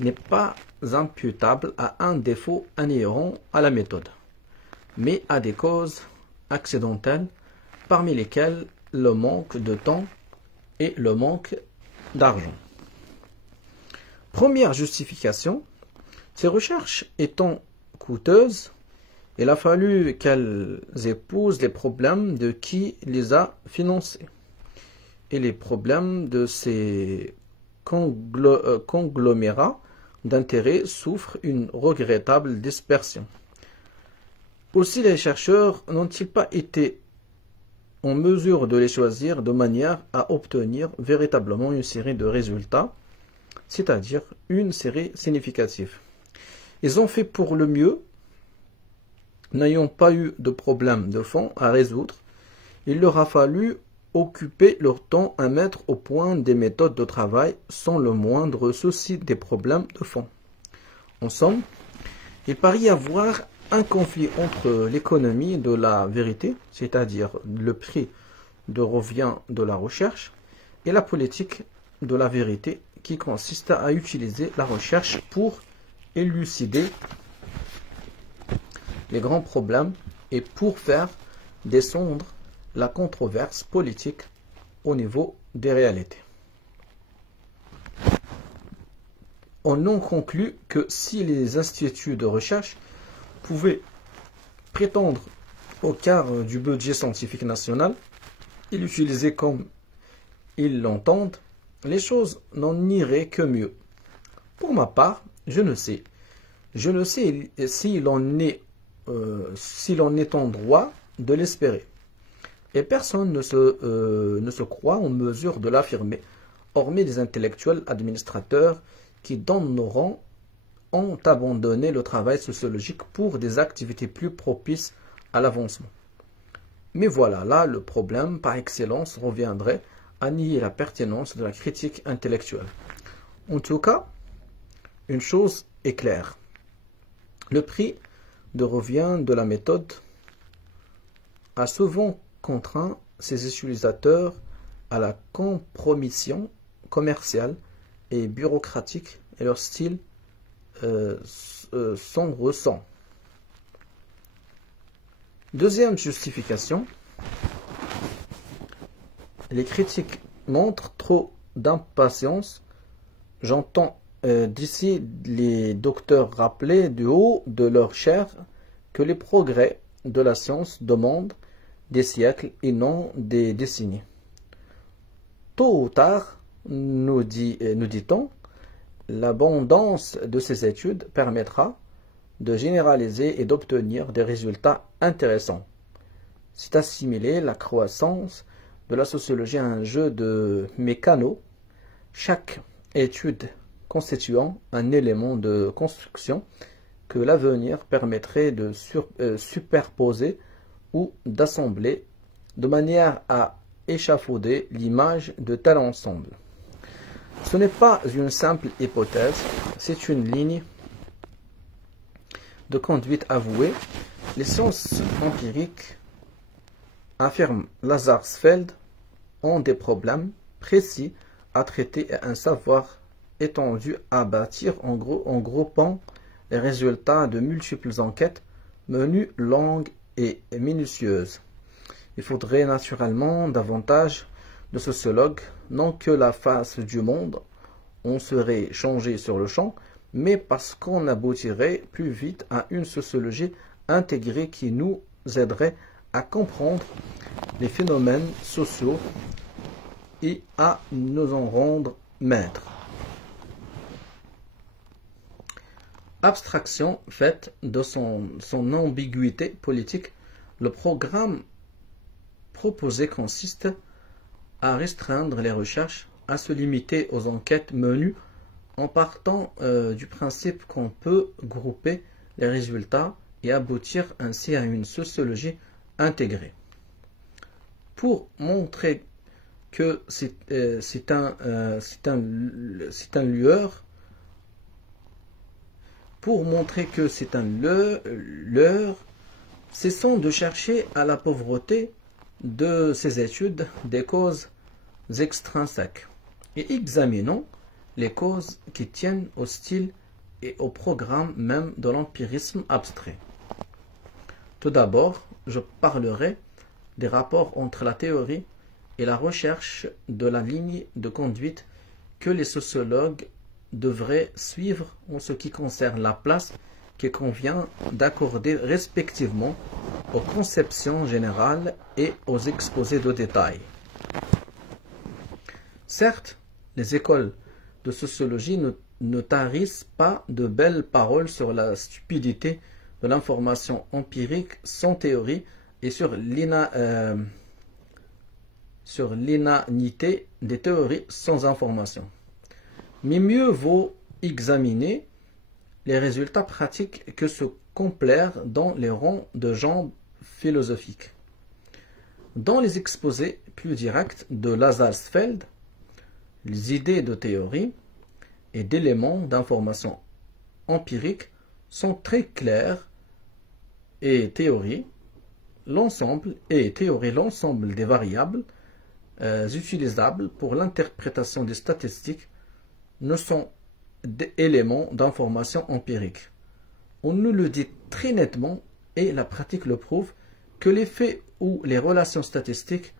n'est pas imputable à un défaut inhérent à la méthode, mais à des causes accidentelles, parmi lesquelles le manque de temps et le manque d'argent. Première justification, ces recherches étant coûteuses, il a fallu qu'elles épousent les problèmes de qui les a financées. Et les problèmes de ces conglomérats d'intérêts souffrent une regrettable dispersion. Aussi les chercheurs n'ont-ils pas été en mesure de les choisir de manière à obtenir véritablement une série de résultats, c'est-à-dire une série significative. Ils ont fait pour le mieux, n'ayant pas eu de problème de fond à résoudre, il leur a fallu occuper leur temps à mettre au point des méthodes de travail sans le moindre souci des problèmes de fond. En somme, il paraît y avoir un conflit entre l'économie de la vérité, c'est-à-dire le prix de revient de la recherche, et la politique de la vérité qui consiste à utiliser la recherche pour élucider les grands problèmes et pour faire descendre la controverse politique au niveau des réalités. On en conclut que si les instituts de recherche pouvaient prétendre au quart du budget scientifique national et l'utiliser comme ils l'entendent, les choses n'en iraient que mieux. Pour ma part, je ne sais si l'on est en droit de l'espérer. Et personne ne se croit en mesure de l'affirmer, hormis des intellectuels administrateurs qui, dans nos rangs, ont abandonné le travail sociologique pour des activités plus propices à l'avancement. Mais voilà, là, le problème par excellence reviendrait à nier la pertinence de la critique intellectuelle. En tout cas, une chose est claire. Le prix de revient de la méthode a souvent contraint ses utilisateurs à la compromission commerciale et bureaucratique, et leur style s'en ressent. Deuxième justification, les critiques montrent trop d'impatience. J'entends d'ici les docteurs rappeler du haut de leur chair que les progrès de la science demandent des siècles et non des décennies. Tôt ou tard, nous dit-on, l'abondance de ces études permettra de généraliser et d'obtenir des résultats intéressants. C'est assimiler la croissance de la sociologie à un jeu de mécano, chaque étude constituant un élément de construction que l'avenir permettrait de superposer ou d'assembler de manière à échafauder l'image de tel ensemble. Ce n'est pas une simple hypothèse, c'est une ligne de conduite avouée. Les sciences empiriques, affirme Lazarsfeld, ont des problèmes précis à traiter et un savoir étendu à bâtir en groupant les résultats de multiples enquêtes menues, longues et minutieuses. Il faudrait naturellement davantage de sociologues, non que la face du monde on serait changé sur le champ, mais parce qu'on aboutirait plus vite à une sociologie intégrée qui nous aiderait à comprendre les phénomènes sociaux et à nous en rendre maîtres. Abstraction faite de son ambiguïté politique, le programme proposé consiste à restreindre les recherches, à se limiter aux enquêtes menues en partant du principe qu'on peut grouper les résultats et aboutir ainsi à une sociologie intégrée. Pour montrer que c'est un leurre, cessons de chercher à la pauvreté de ces études des causes extrinsèques et examinons les causes qui tiennent au style et au programme même de l'empirisme abstrait. Tout d'abord, je parlerai des rapports entre la théorie et la recherche de la ligne de conduite que les sociologues devraient suivre en ce qui concerne la place qu'il convient d'accorder respectivement aux conceptions générales et aux exposés de détail. Certes, les écoles de sociologie ne tarissent pas de belles paroles sur la stupidité de l'information empirique sans théorie et sur l'inanité des théories sans information. Mais mieux vaut examiner les résultats pratiques que se complaire dans les rangs de jambes philosophiques. Dans les exposés plus directs de Lazarsfeld, les idées de théorie et d'éléments d'information empirique sont très claires et théorie l'ensemble des variables utilisables pour l'interprétation des statistiques ne sont des éléments d'information empirique. On nous le dit très nettement et la pratique le prouve que les faits ou les relations statistiques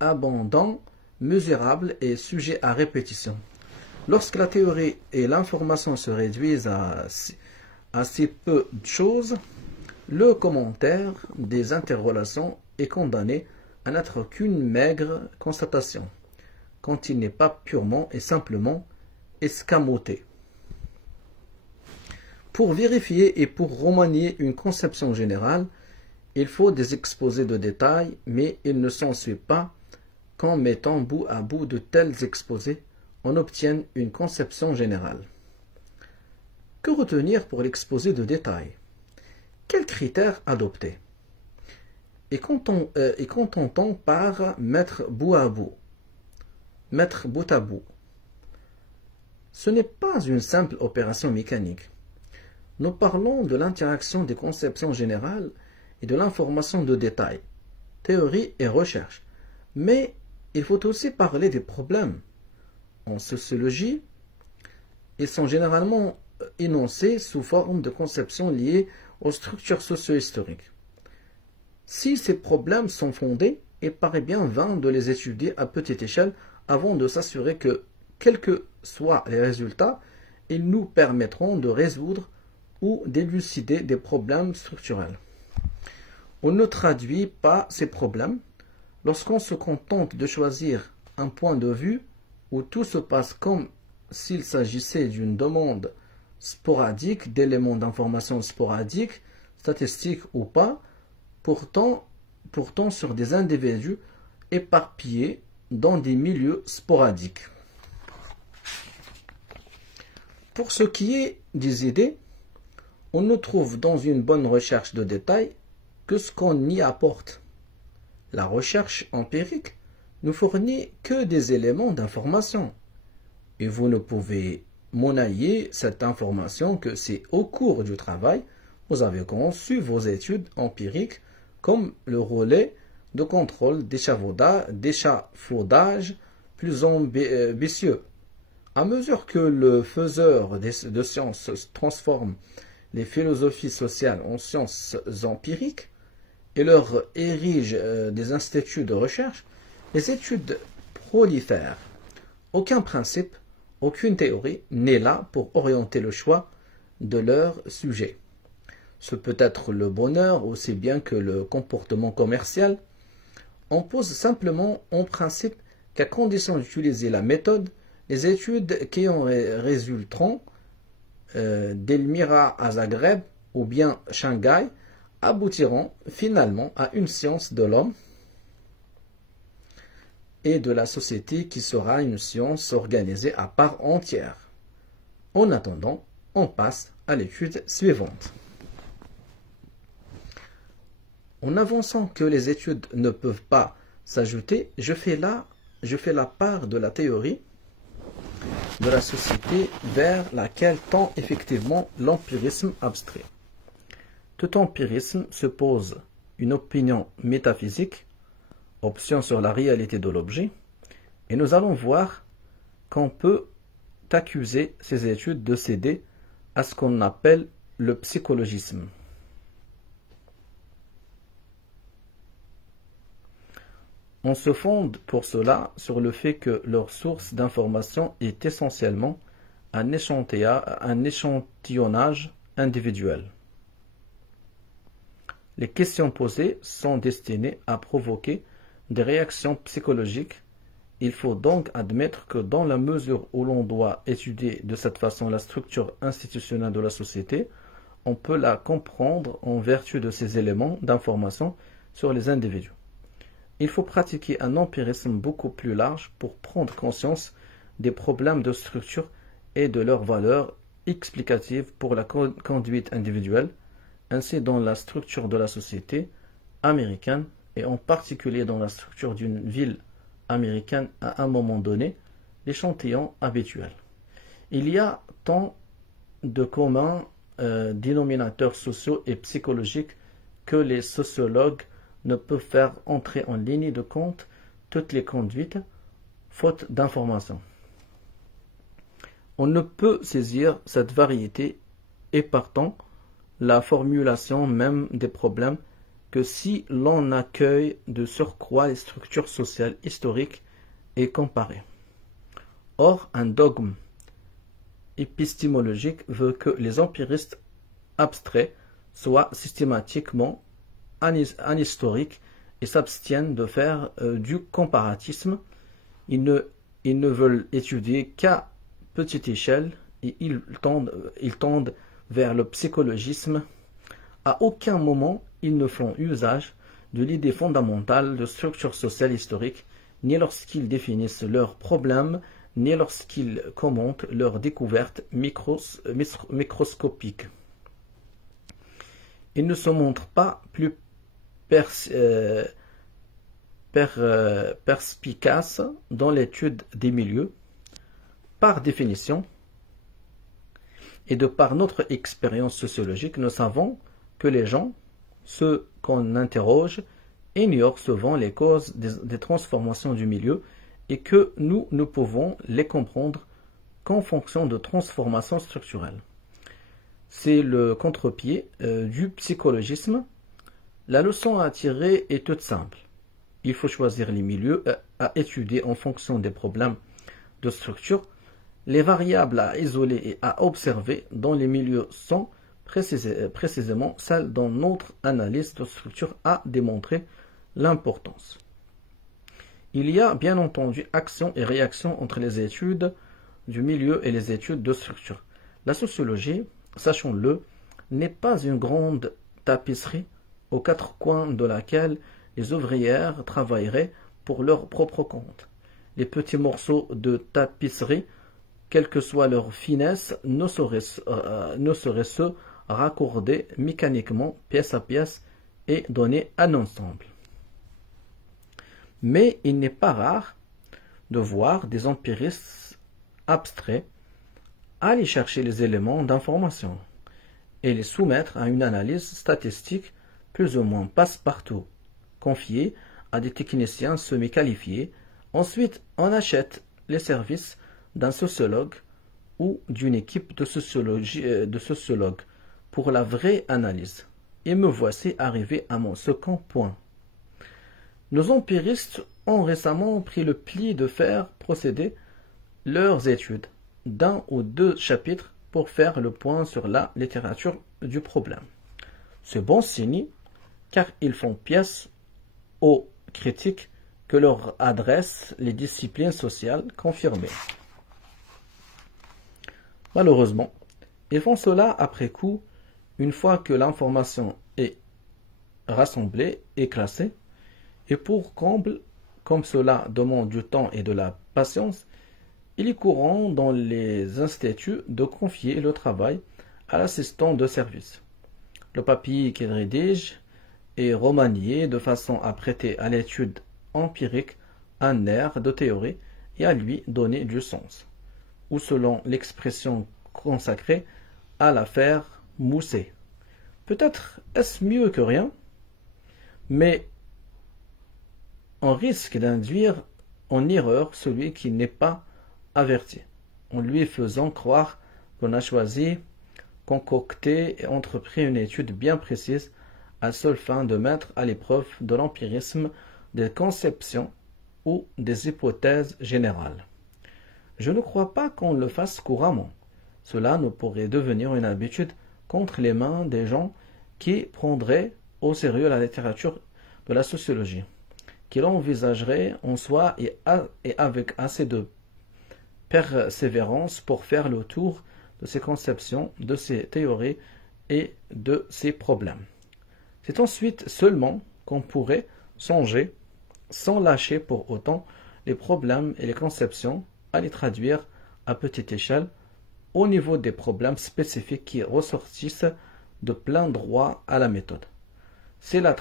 abondants, mesurables et sujets à répétition. Lorsque la théorie et l'information se réduisent à si peu de choses, le commentaire des interrelations est condamné à n'être qu'une maigre constatation, quand il n'est pas purement et simplement escamoté. Pour vérifier et pour remanier une conception générale, il faut des exposés de détails, mais il ne s'ensuit pas qu'en mettant bout à bout de tels exposés, on obtienne une conception générale. Que retenir pour l'exposé de détail? Quels critères adopter? Et qu'entend-on par mettre bout à bout? Mettre bout à bout. Ce n'est pas une simple opération mécanique. Nous parlons de l'interaction des conceptions générales et de l'information de détail, théorie et recherche. Mais il faut aussi parler des problèmes. En sociologie, ils sont généralement énoncés sous forme de conceptions liées aux structures socio-historiques. Si ces problèmes sont fondés, il paraît bien vain de les étudier à petite échelle avant de s'assurer que, quels que soient les résultats, ils nous permettront de résoudre ou d'élucider des problèmes structurels. On ne traduit pas ces problèmes lorsqu'on se contente de choisir un point de vue où tout se passe comme s'il s'agissait d'une demande sporadique, d'éléments d'information sporadiques, statistiques ou pas, pourtant sur des individus éparpillés dans des milieux sporadiques. Pour ce qui est des idées, on ne trouve dans une bonne recherche de détails que ce qu'on y apporte. La recherche empirique ne fournit que des éléments d'information, et vous ne pouvez monnayer cette information que c'est au cours du travail vous avez conçu vos études empiriques comme le relais de contrôle d'échafaudage plus ambitieux. À mesure que le faiseur de sciences transforme les philosophies sociales en sciences empiriques et leur érige des instituts de recherche, les études prolifèrent. Aucun principe, aucune théorie n'est là pour orienter le choix de leur sujet. Ce peut être le bonheur aussi bien que le comportement commercial. On pose simplement en principe qu'à condition d'utiliser la méthode, les études qui en résulteront d'Elmira à Zagreb ou bien Shanghai aboutiront finalement à une science de l'homme et de la société qui sera une science organisée à part entière. En attendant, on passe à l'étude suivante. En avançant que les études ne peuvent pas s'ajouter, je fais la part de la théorie de la société vers laquelle tend effectivement l'empirisme abstrait. Tout empirisme suppose une opinion métaphysique, option sur la réalité de l'objet, et nous allons voir qu'on peut accuser ces études de céder à ce qu'on appelle le psychologisme. On se fonde pour cela sur le fait que leur source d'information est essentiellement un échantillonnage individuel. Les questions posées sont destinées à provoquer des réactions psychologiques. Il faut donc admettre que dans la mesure où l'on doit étudier de cette façon la structure institutionnelle de la société, on peut la comprendre en vertu de ces éléments d'information sur les individus. Il faut pratiquer un empirisme beaucoup plus large pour prendre conscience des problèmes de structure et de leurs valeurs explicatives pour la conduite individuelle, ainsi dans la structure de la société américaine et en particulier dans la structure d'une ville américaine à un moment donné, l'échantillon habituel. Il y a tant de communs dénominateurs sociaux et psychologiques que les sociologues ne peuvent faire entrer en ligne de compte toutes les conduites, faute d'information. On ne peut saisir cette variété et partant la formulation même des problèmes que si l'on accueille de surcroît les structures sociales historiques et comparées. Or, un dogme épistémologique veut que les empiristes abstraits soient systématiquement anhistoriques et s'abstiennent de faire du comparatisme. Ils ne veulent étudier qu'à petite échelle et ils tendent vers le psychologisme. À aucun moment ils ne font usage de l'idée fondamentale de structure sociale historique, ni lorsqu'ils définissent leurs problèmes, ni lorsqu'ils commentent leurs découvertes microscopiques. Ils ne se montrent pas plus perspicaces dans l'étude des milieux. Par définition, et de par notre expérience sociologique, nous savons que les gens, ceux qu'on interroge, ignorent souvent les causes des transformations du milieu et que nous ne pouvons les comprendre qu'en fonction de transformations structurelles. C'est le contre-pied du psychologisme. La leçon à tirer est toute simple. Il faut choisir les milieux à étudier en fonction des problèmes de structure. Les variables à isoler et à observer dans les milieux sont précisément celle dont notre analyse de structure a démontré l'importance. Il y a bien entendu action et réaction entre les études du milieu et les études de structure. La sociologie, sachons-le, n'est pas une grande tapisserie aux quatre coins de laquelle les ouvrières travailleraient pour leur propre compte. Les petits morceaux de tapisserie, quelle que soit leur finesse, ne sauraient se raccorder mécaniquement pièce à pièce et donner un ensemble. Mais il n'est pas rare de voir des empiristes abstraits aller chercher les éléments d'information et les soumettre à une analyse statistique plus ou moins passe-partout, confiée à des techniciens semi-qualifiés. Ensuite, on achète les services d'un sociologue ou d'une équipe de sociologues pour la vraie analyse. Et me voici arrivé à mon second point. Nos empiristes ont récemment pris le pli de faire procéder leurs études d'un ou deux chapitres pour faire le point sur la littérature du problème. C'est bon signe, car ils font pièce aux critiques que leur adressent les disciplines sociales confirmées. Malheureusement, ils font cela après coup, une fois que l'information est rassemblée et classée, et pour comble, comme cela demande du temps et de la patience, il est courant dans les instituts de confier le travail à l'assistant de service. Le papier qu'il rédige est remanié de façon à prêter à l'étude empirique un air de théorie et à lui donner du sens, ou selon l'expression consacrée, à la faire mousser. Peut-être est-ce mieux que rien, mais on risque d'induire en erreur celui qui n'est pas averti, en lui faisant croire qu'on a choisi, concocté et entrepris une étude bien précise à seule fin de mettre à l'épreuve de l'empirisme des conceptions ou des hypothèses générales. Je ne crois pas qu'on le fasse couramment. Cela ne pourrait devenir une habitude contre les mains des gens qui prendraient au sérieux la littérature de la sociologie, qui l'envisageraient en soi et avec assez de persévérance pour faire le tour de ses conceptions, de ses théories et de ses problèmes. C'est ensuite seulement qu'on pourrait songer, sans lâcher pour autant les problèmes et les conceptions, à les traduire à petite échelle au niveau des problèmes spécifiques qui ressortissent de plein droit à la méthode. C'est la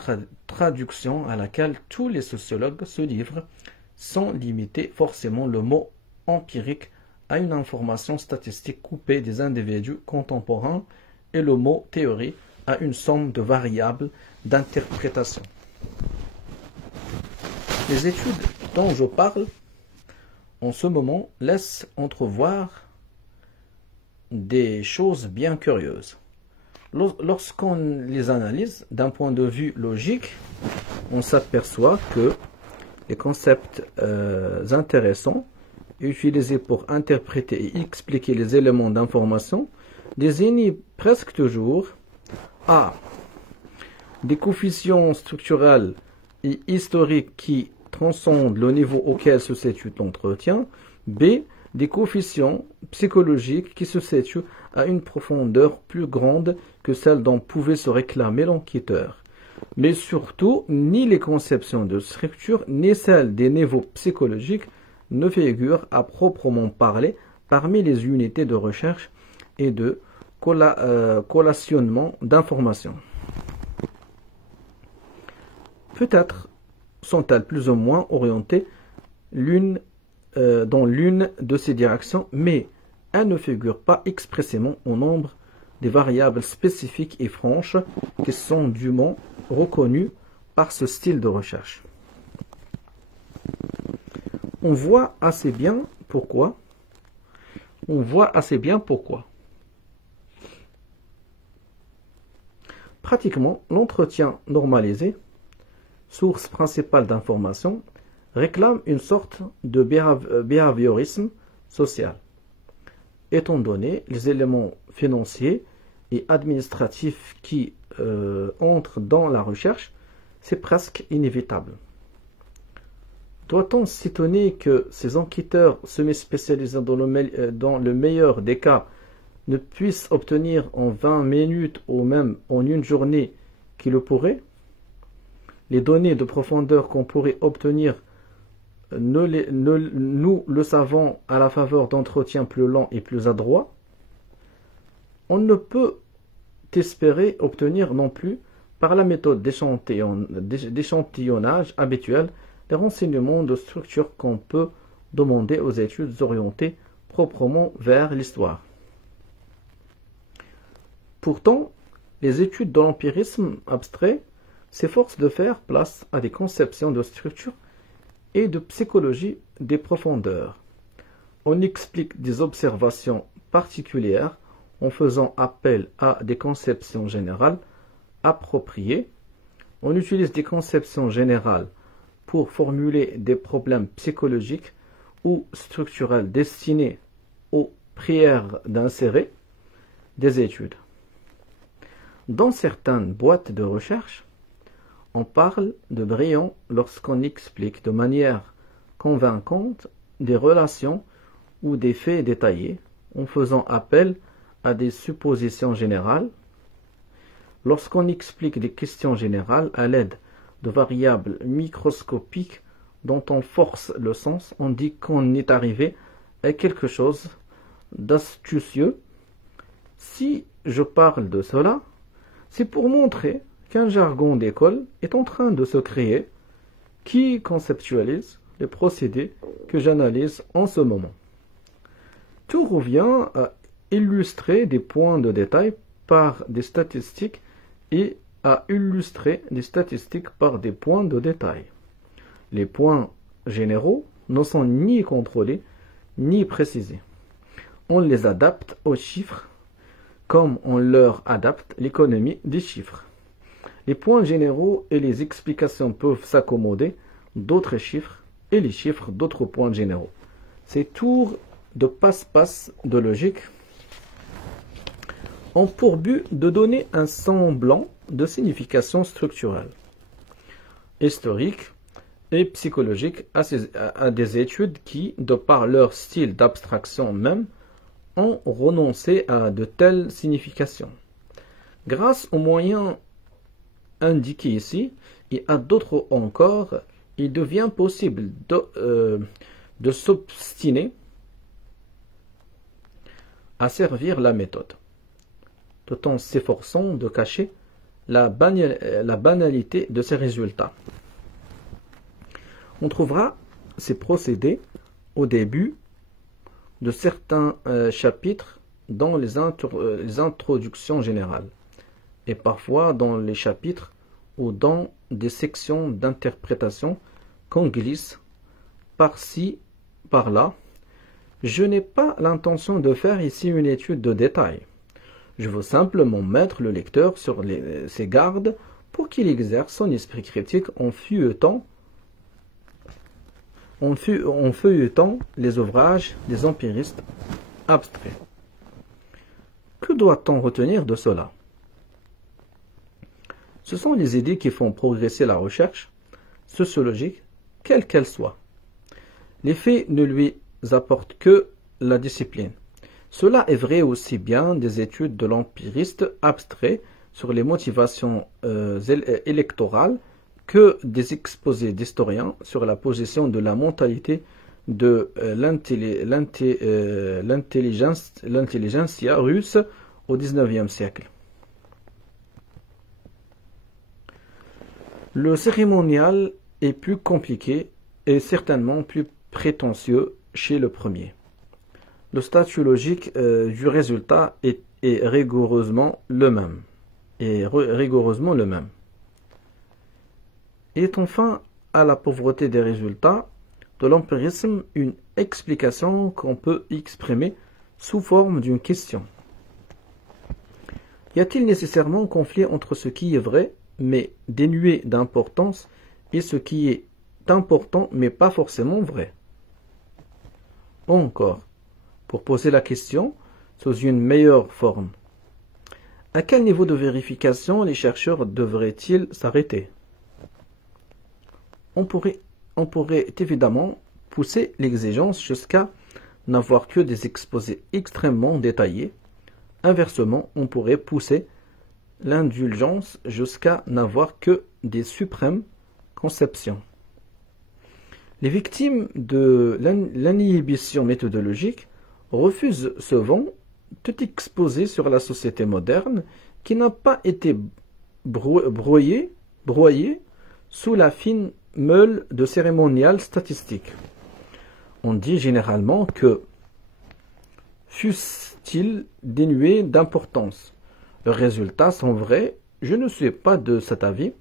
traduction à laquelle tous les sociologues se livrent, sans limiter forcément le mot empirique à une information statistique coupée des individus contemporains et le mot théorie à une somme de variables d'interprétation. Les études dont je parle en ce moment laissent entrevoir des choses bien curieuses. Lorsqu'on les analyse d'un point de vue logique, on s'aperçoit que les concepts intéressants utilisés pour interpréter et expliquer les éléments d'information désignent presque toujours A. Des coefficients structurels et historiques qui transcendent le niveau auquel se situe l'entretien, B. Des coefficients psychologiques qui se situent à une profondeur plus grande que celle dont pouvait se réclamer l'enquêteur. Mais surtout, ni les conceptions de structure, ni celles des niveaux psychologiques ne figurent à proprement parler parmi les unités de recherche et de collationnement d'informations. Peut-être sont-elles plus ou moins orientées dans l'une de ces directions, mais elles ne figurent pas expressément au nombre des variables spécifiques et franches qui sont dûment reconnues par ce style de recherche. On voit assez bien pourquoi. Pratiquement, l'entretien normalisé, source principale d'information, réclame une sorte de behaviorisme social, étant donné les éléments financiers et administratif qui entre dans la recherche, c'est presque inévitable. Doit-on s'étonner que ces enquêteurs semi-spécialisés dans le meilleur des cas ne puissent obtenir en 20 minutes ou même en une journée qu'ils le pourraient? Les données de profondeur qu'on pourrait obtenir, nous le savons à la faveur d'entretiens plus longs et plus adroits. On ne peut espérer obtenir non plus par la méthode d'échantillonnage habituelle les renseignements de structure qu'on peut demander aux études orientées proprement vers l'histoire. Pourtant, les études de l'empirisme abstrait s'efforcent de faire place à des conceptions de structure et de psychologie des profondeurs. On explique des observations particulières en faisant appel à des conceptions générales appropriées. On utilise des conceptions générales pour formuler des problèmes psychologiques ou structurels destinés aux prières d'insérer des études. Dans certaines boîtes de recherche, on parle de brillant lorsqu'on explique de manière convaincante des relations ou des faits détaillés en faisant appel à des suppositions générales. Lorsqu'on explique des questions générales à l'aide de variables microscopiques dont on force le sens, on dit qu'on est arrivé à quelque chose d'astucieux. Si je parle de cela, c'est pour montrer qu'un jargon d'école est en train de se créer qui conceptualise les procédés que j'analyse en ce moment. Tout revient à illustrer des points de détail par des statistiques et à illustrer des statistiques par des points de détail. Les points généraux ne sont ni contrôlés ni précisés. On les adapte aux chiffres comme on leur adapte l'économie des chiffres. Les points généraux et les explications peuvent s'accommoder d'autres chiffres et les chiffres d'autres points généraux. Ces tours de passe-passe de logique ont pour but de donner un semblant de signification structurelle, historique et psychologique à des études qui, de par leur style d'abstraction même, ont renoncé à de telles significations. Grâce aux moyens indiqués ici et à d'autres encore, il devient possible de s'obstiner à servir la méthode, tout en s'efforçant de cacher la banalité de ces résultats. On trouvera ces procédés au début de certains chapitres dans les introductions générales et parfois dans les chapitres ou dans des sections d'interprétation qu'on glisse par-ci, par-là. Je n'ai pas l'intention de faire ici une étude de détail. Je veux simplement mettre le lecteur sur ses gardes pour qu'il exerce son esprit critique en feuilletant les ouvrages des empiristes abstraits. Que doit-on retenir de cela? Ce sont les idées qui font progresser la recherche sociologique, quelle qu'elle soit. Les faits ne lui apportent que la discipline. Cela est vrai aussi bien des études de l'empiriste abstrait sur les motivations électorales que des exposés d'historiens sur la position de la mentalité de l'intelligentsia russe au XIXe siècle. Le cérémonial est plus compliqué et certainement plus prétentieux chez le premier. Le statut logique du résultat est rigoureusement le même. Et est enfin à la pauvreté des résultats de l'empirisme une explication qu'on peut exprimer sous forme d'une question. Y a-t-il nécessairement conflit entre ce qui est vrai mais dénué d'importance et ce qui est important mais pas forcément vrai? Ou encore, pour poser la question sous une meilleure forme, À quel niveau de vérification les chercheurs devraient-ils s'arrêter? On pourrait évidemment pousser l'exigence jusqu'à n'avoir que des exposés extrêmement détaillés. Inversement, on pourrait pousser l'indulgence jusqu'à n'avoir que des suprêmes conceptions. Les victimes de l'inhibition méthodologique refusent souvent tout exposé sur la société moderne qui n'a pas été broyé sous la fine meule de cérémonial statistique. On dit généralement que, fussent-ils dénués d'importance, leurs résultats sont vrais. Je ne suis pas de cet avis.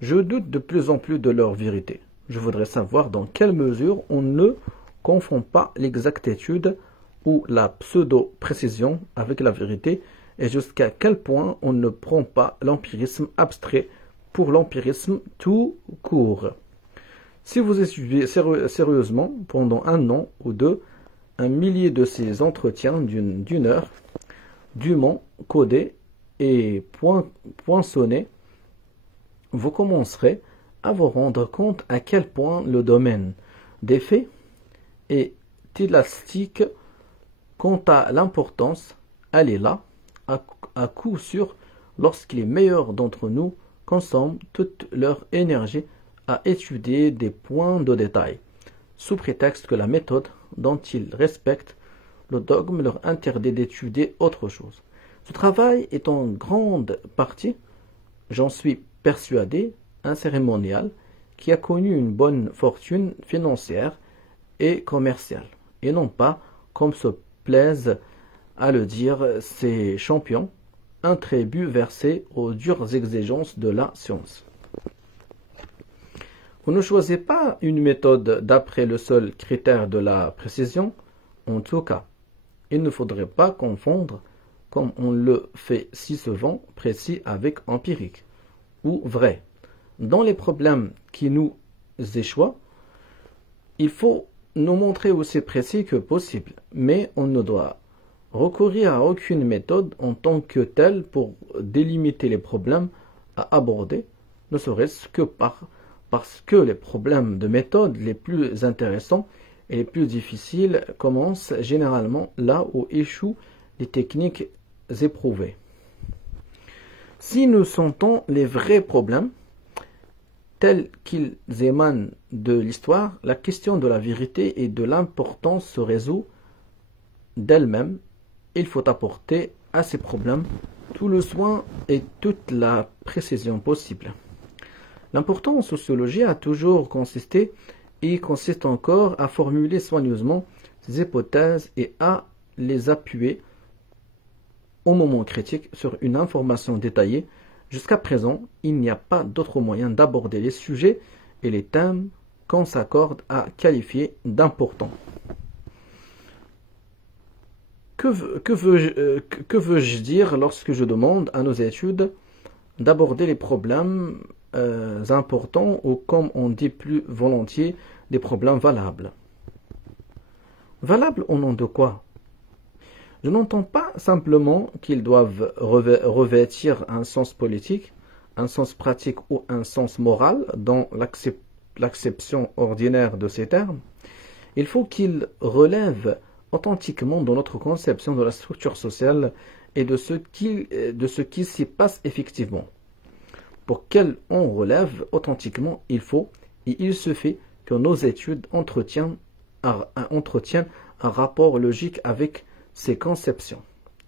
Je doute de plus en plus de leur vérité. Je voudrais savoir dans quelle mesure on ne confond pas l'exactitude ou la pseudo-précision avec la vérité et jusqu'à quel point on ne prend pas l'empirisme abstrait pour l'empirisme tout court. Si vous étudiez sérieusement pendant 1 an ou 2 un millier de ces entretiens d'une heure, dûment codés et poinçonnés, vous commencerez à vous rendre compte à quel point le domaine des faits est élastique quant à l'importance. Elle est là, à coup sûr, lorsque les meilleurs d'entre nous consomment toute leur énergie à étudier des points de détail, sous prétexte que la méthode dont ils respectent le dogme leur interdit d'étudier autre chose. Ce travail est en grande partie, j'en suis persuadé, un cérémonial qui a connu une bonne fortune financière et commerciale, et non pas, comme se plaisent à le dire ces champions, un tribut versé aux dures exigences de la science. Vous ne choisissez pas une méthode d'après le seul critère de la précision. En tout cas, il ne faudrait pas confondre, comme on le fait si souvent, précis avec empirique ou vrai. Dans les problèmes qui nous échouent, il faut nous montrer aussi précis que possible, mais on ne doit recourir à aucune méthode en tant que telle pour délimiter les problèmes à aborder, ne serait-ce que parce que les problèmes de méthode les plus intéressants et les plus difficiles commencent généralement là où échouent les techniques éprouvées. Si nous sentons les vrais problèmes, tels qu'ils émanent de l'histoire, la question de la vérité et de l'importance se résout d'elle-même. Il faut apporter à ces problèmes tout le soin et toute la précision possible. L'important en sociologie a toujours consisté et consiste encore à formuler soigneusement ces hypothèses et à les appuyer au moment critique sur une information détaillée. Jusqu'à présent, il n'y a pas d'autre moyen d'aborder les sujets et les thèmes qu'on s'accorde à qualifier d'importants. Que veux-je dire lorsque je demande à nos études d'aborder les problèmes importants ou, comme on dit plus volontiers, des problèmes valables? Valables au nom de quoi? Je n'entends pas simplement qu'ils doivent revêtir un sens politique, un sens pratique ou un sens moral dans l'acception ordinaire de ces termes. Il faut qu'ils relèvent authentiquement de notre conception de la structure sociale et de ce qui s'y passe effectivement. Pour qu'elle en relève authentiquement, il suffit que nos études entretiennent un rapport logique avec ces conceptions.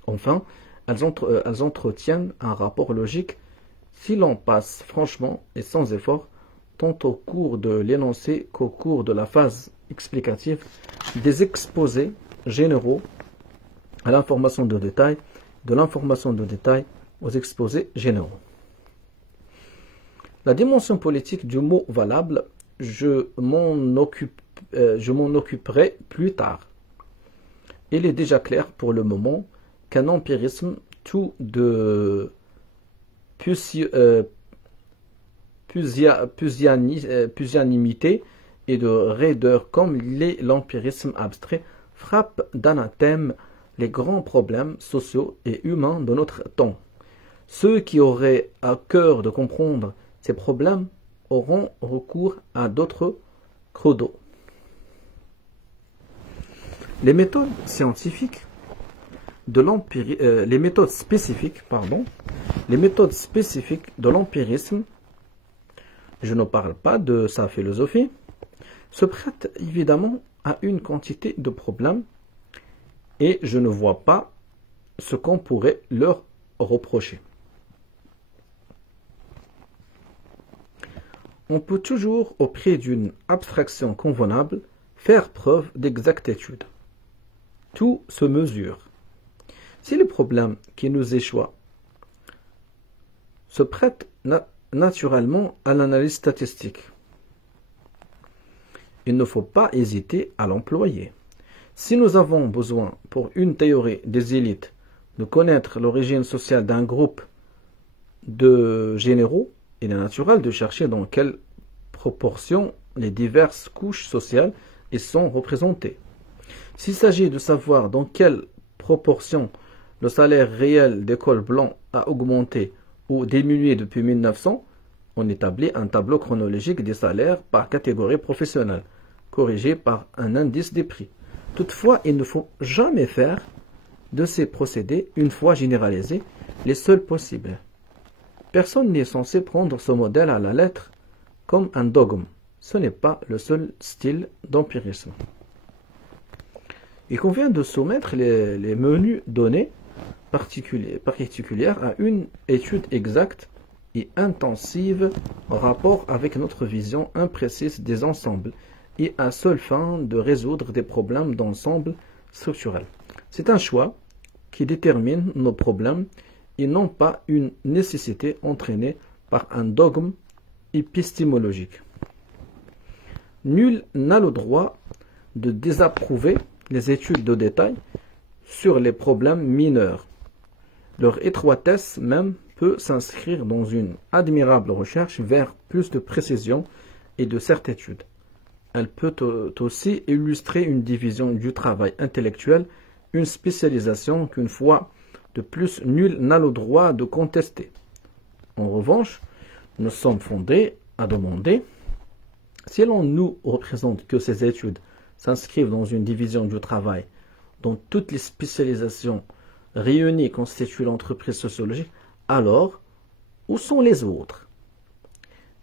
Enfin, elles entretiennent un rapport logique si l'on passe franchement et sans effort, tant au cours de l'énoncé qu'au cours de la phase explicative, des exposés généraux à l'information de détail, de l'information de détail aux exposés généraux. La dimension politique du mot valable, je m'en occuperai plus tard. Il est déjà clair pour le moment qu'un empirisme tout de pusillanimité et de raideur comme l'est l'empirisme abstrait frappe d'anathème les grands problèmes sociaux et humains de notre temps. Ceux qui auraient à cœur de comprendre ces problèmes auront recours à d'autres credos. Les méthodes scientifiques les méthodes spécifiques de l'empirisme, je ne parle pas de sa philosophie, se prêtent évidemment à une quantité de problèmes et je ne vois pas ce qu'on pourrait leur reprocher. On peut toujours, auprès d'une abstraction convenable, faire preuve d'exactitude. Tout se mesure. Si le problème qui nous échoit se prête naturellement à l'analyse statistique, il ne faut pas hésiter à l'employer. Si nous avons besoin, pour une théorie des élites, de connaître l'origine sociale d'un groupe de généraux, il est naturel de chercher dans quelle proportion les diverses couches sociales y sont représentées. S'il s'agit de savoir dans quelle proportion le salaire réel des cols blancs a augmenté ou diminué depuis 1900, on établit un tableau chronologique des salaires par catégorie professionnelle, corrigé par un indice des prix. Toutefois, il ne faut jamais faire de ces procédés, une fois généralisés, les seuls possibles. Personne n'est censé prendre ce modèle à la lettre comme un dogme. Ce n'est pas le seul style d'empirisme. Il convient de soumettre les menus données particulières à une étude exacte et intensive en rapport avec notre vision imprécise des ensembles et à seule fin de résoudre des problèmes d'ensemble structurel. C'est un choix qui détermine nos problèmes et non pas une nécessité entraînée par un dogme épistémologique. Nul n'a le droit de désapprouver les études de détail sur les problèmes mineurs. Leur étroitesse même peut s'inscrire dans une admirable recherche vers plus de précision et de certitude. Elle peut aussi illustrer une division du travail intellectuel, une spécialisation qu'une fois de plus nul n'a le droit de contester. En revanche, nous sommes fondés à demander si l'on nous représente que ces études s'inscrivent dans une division du travail dont toutes les spécialisations réunies constituent l'entreprise sociologique, alors où sont les autres?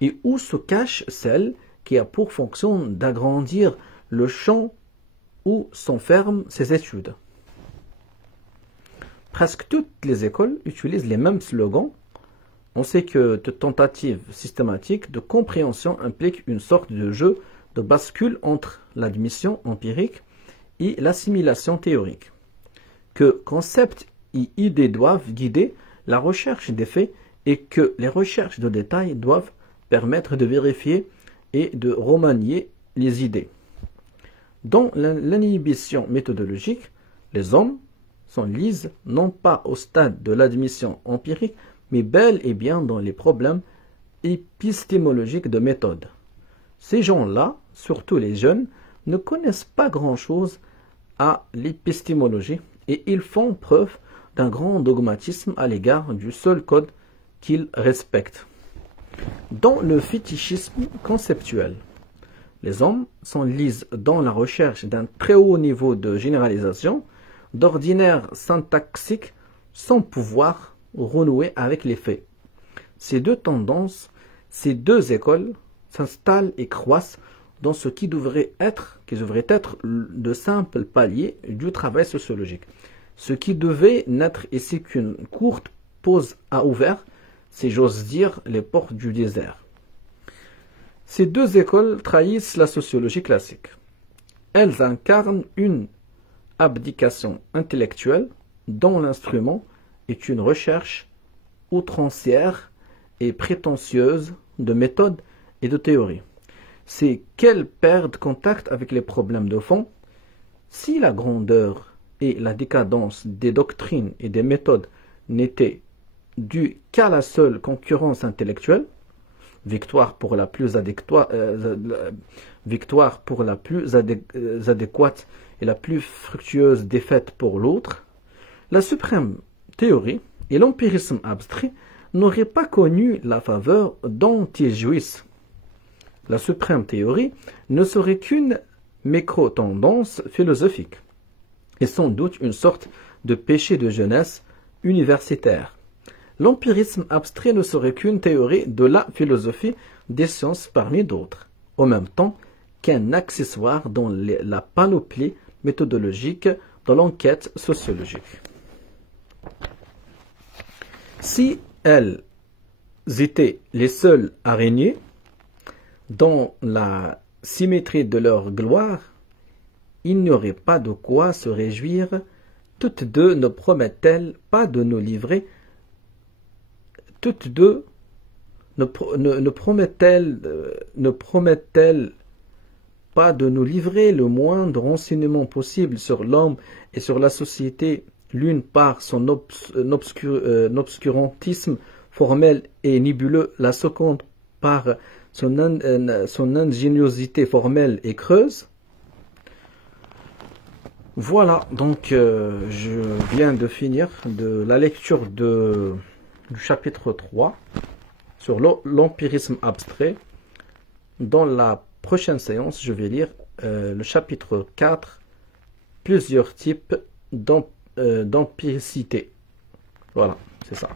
Et où se cache celle qui a pour fonction d'agrandir le champ où s'enferment ces études? Presque toutes les écoles utilisent les mêmes slogans. On sait que toute tentative systématique de compréhension implique une sorte de jeu de bascule entre l'admission empirique et l'assimilation théorique, que concepts et idées doivent guider la recherche des faits et que les recherches de détails doivent permettre de vérifier et de remanier les idées. Dans l'inhibition méthodologique, les hommes s'enlisent non pas au stade de l'admission empirique, mais bel et bien dans les problèmes épistémologiques de méthode. Ces gens-là, surtout les jeunes, ne connaissent pas grand-chose à l'épistémologie et ils font preuve d'un grand dogmatisme à l'égard du seul code qu'ils respectent. Dans le fétichisme conceptuel, les hommes s'enlisent dans la recherche d'un très haut niveau de généralisation, d'ordinaire syntaxique, sans pouvoir renouer avec les faits. Ces deux tendances, ces deux écoles s'installent et croissent dans ce qui devrait être de simples paliers du travail sociologique. Ce qui devait n'être ici qu'une courte pause à ouvert, si j'ose dire, les portes du désert. Ces deux écoles trahissent la sociologie classique. Elles incarnent une abdication intellectuelle dont l'instrument est une recherche outrancière et prétentieuse de méthode et de théorie. C'est qu'elles perdent contact avec les problèmes de fond. Si la grandeur et la décadence des doctrines et des méthodes n'étaient dues qu'à la seule concurrence intellectuelle, victoire pour la plus adéquate et la plus fructueuse défaite pour l'autre, la suprême théorie et l'empirisme abstrait n'aurait pas connu la faveur dont ils jouissent. La suprême théorie ne serait qu'une mécro-tendance philosophique, et sans doute une sorte de péché de jeunesse universitaire. L'empirisme abstrait ne serait qu'une théorie de la philosophie des sciences parmi d'autres, en même temps qu'un accessoire dans la panoplie méthodologique de l'enquête sociologique. Si elles étaient les seules araignées, dans la symétrie de leur gloire, il n'y aurait pas de quoi se réjouir. Toutes deux ne promettent-elles pas de nous livrer Toutes deux ne promettent-elles pas de nous livrer le moindre renseignement possible sur l'homme et sur la société, l'une par son obscurantisme formel et nébuleux, la seconde par son ingéniosité formelle et creuse? Voilà, donc je viens de finir de la lecture du chapitre 3 sur l'empirisme abstrait. Dans la prochaine séance, je vais lire le chapitre 4, plusieurs types d'empiricité. Voilà, c'est ça.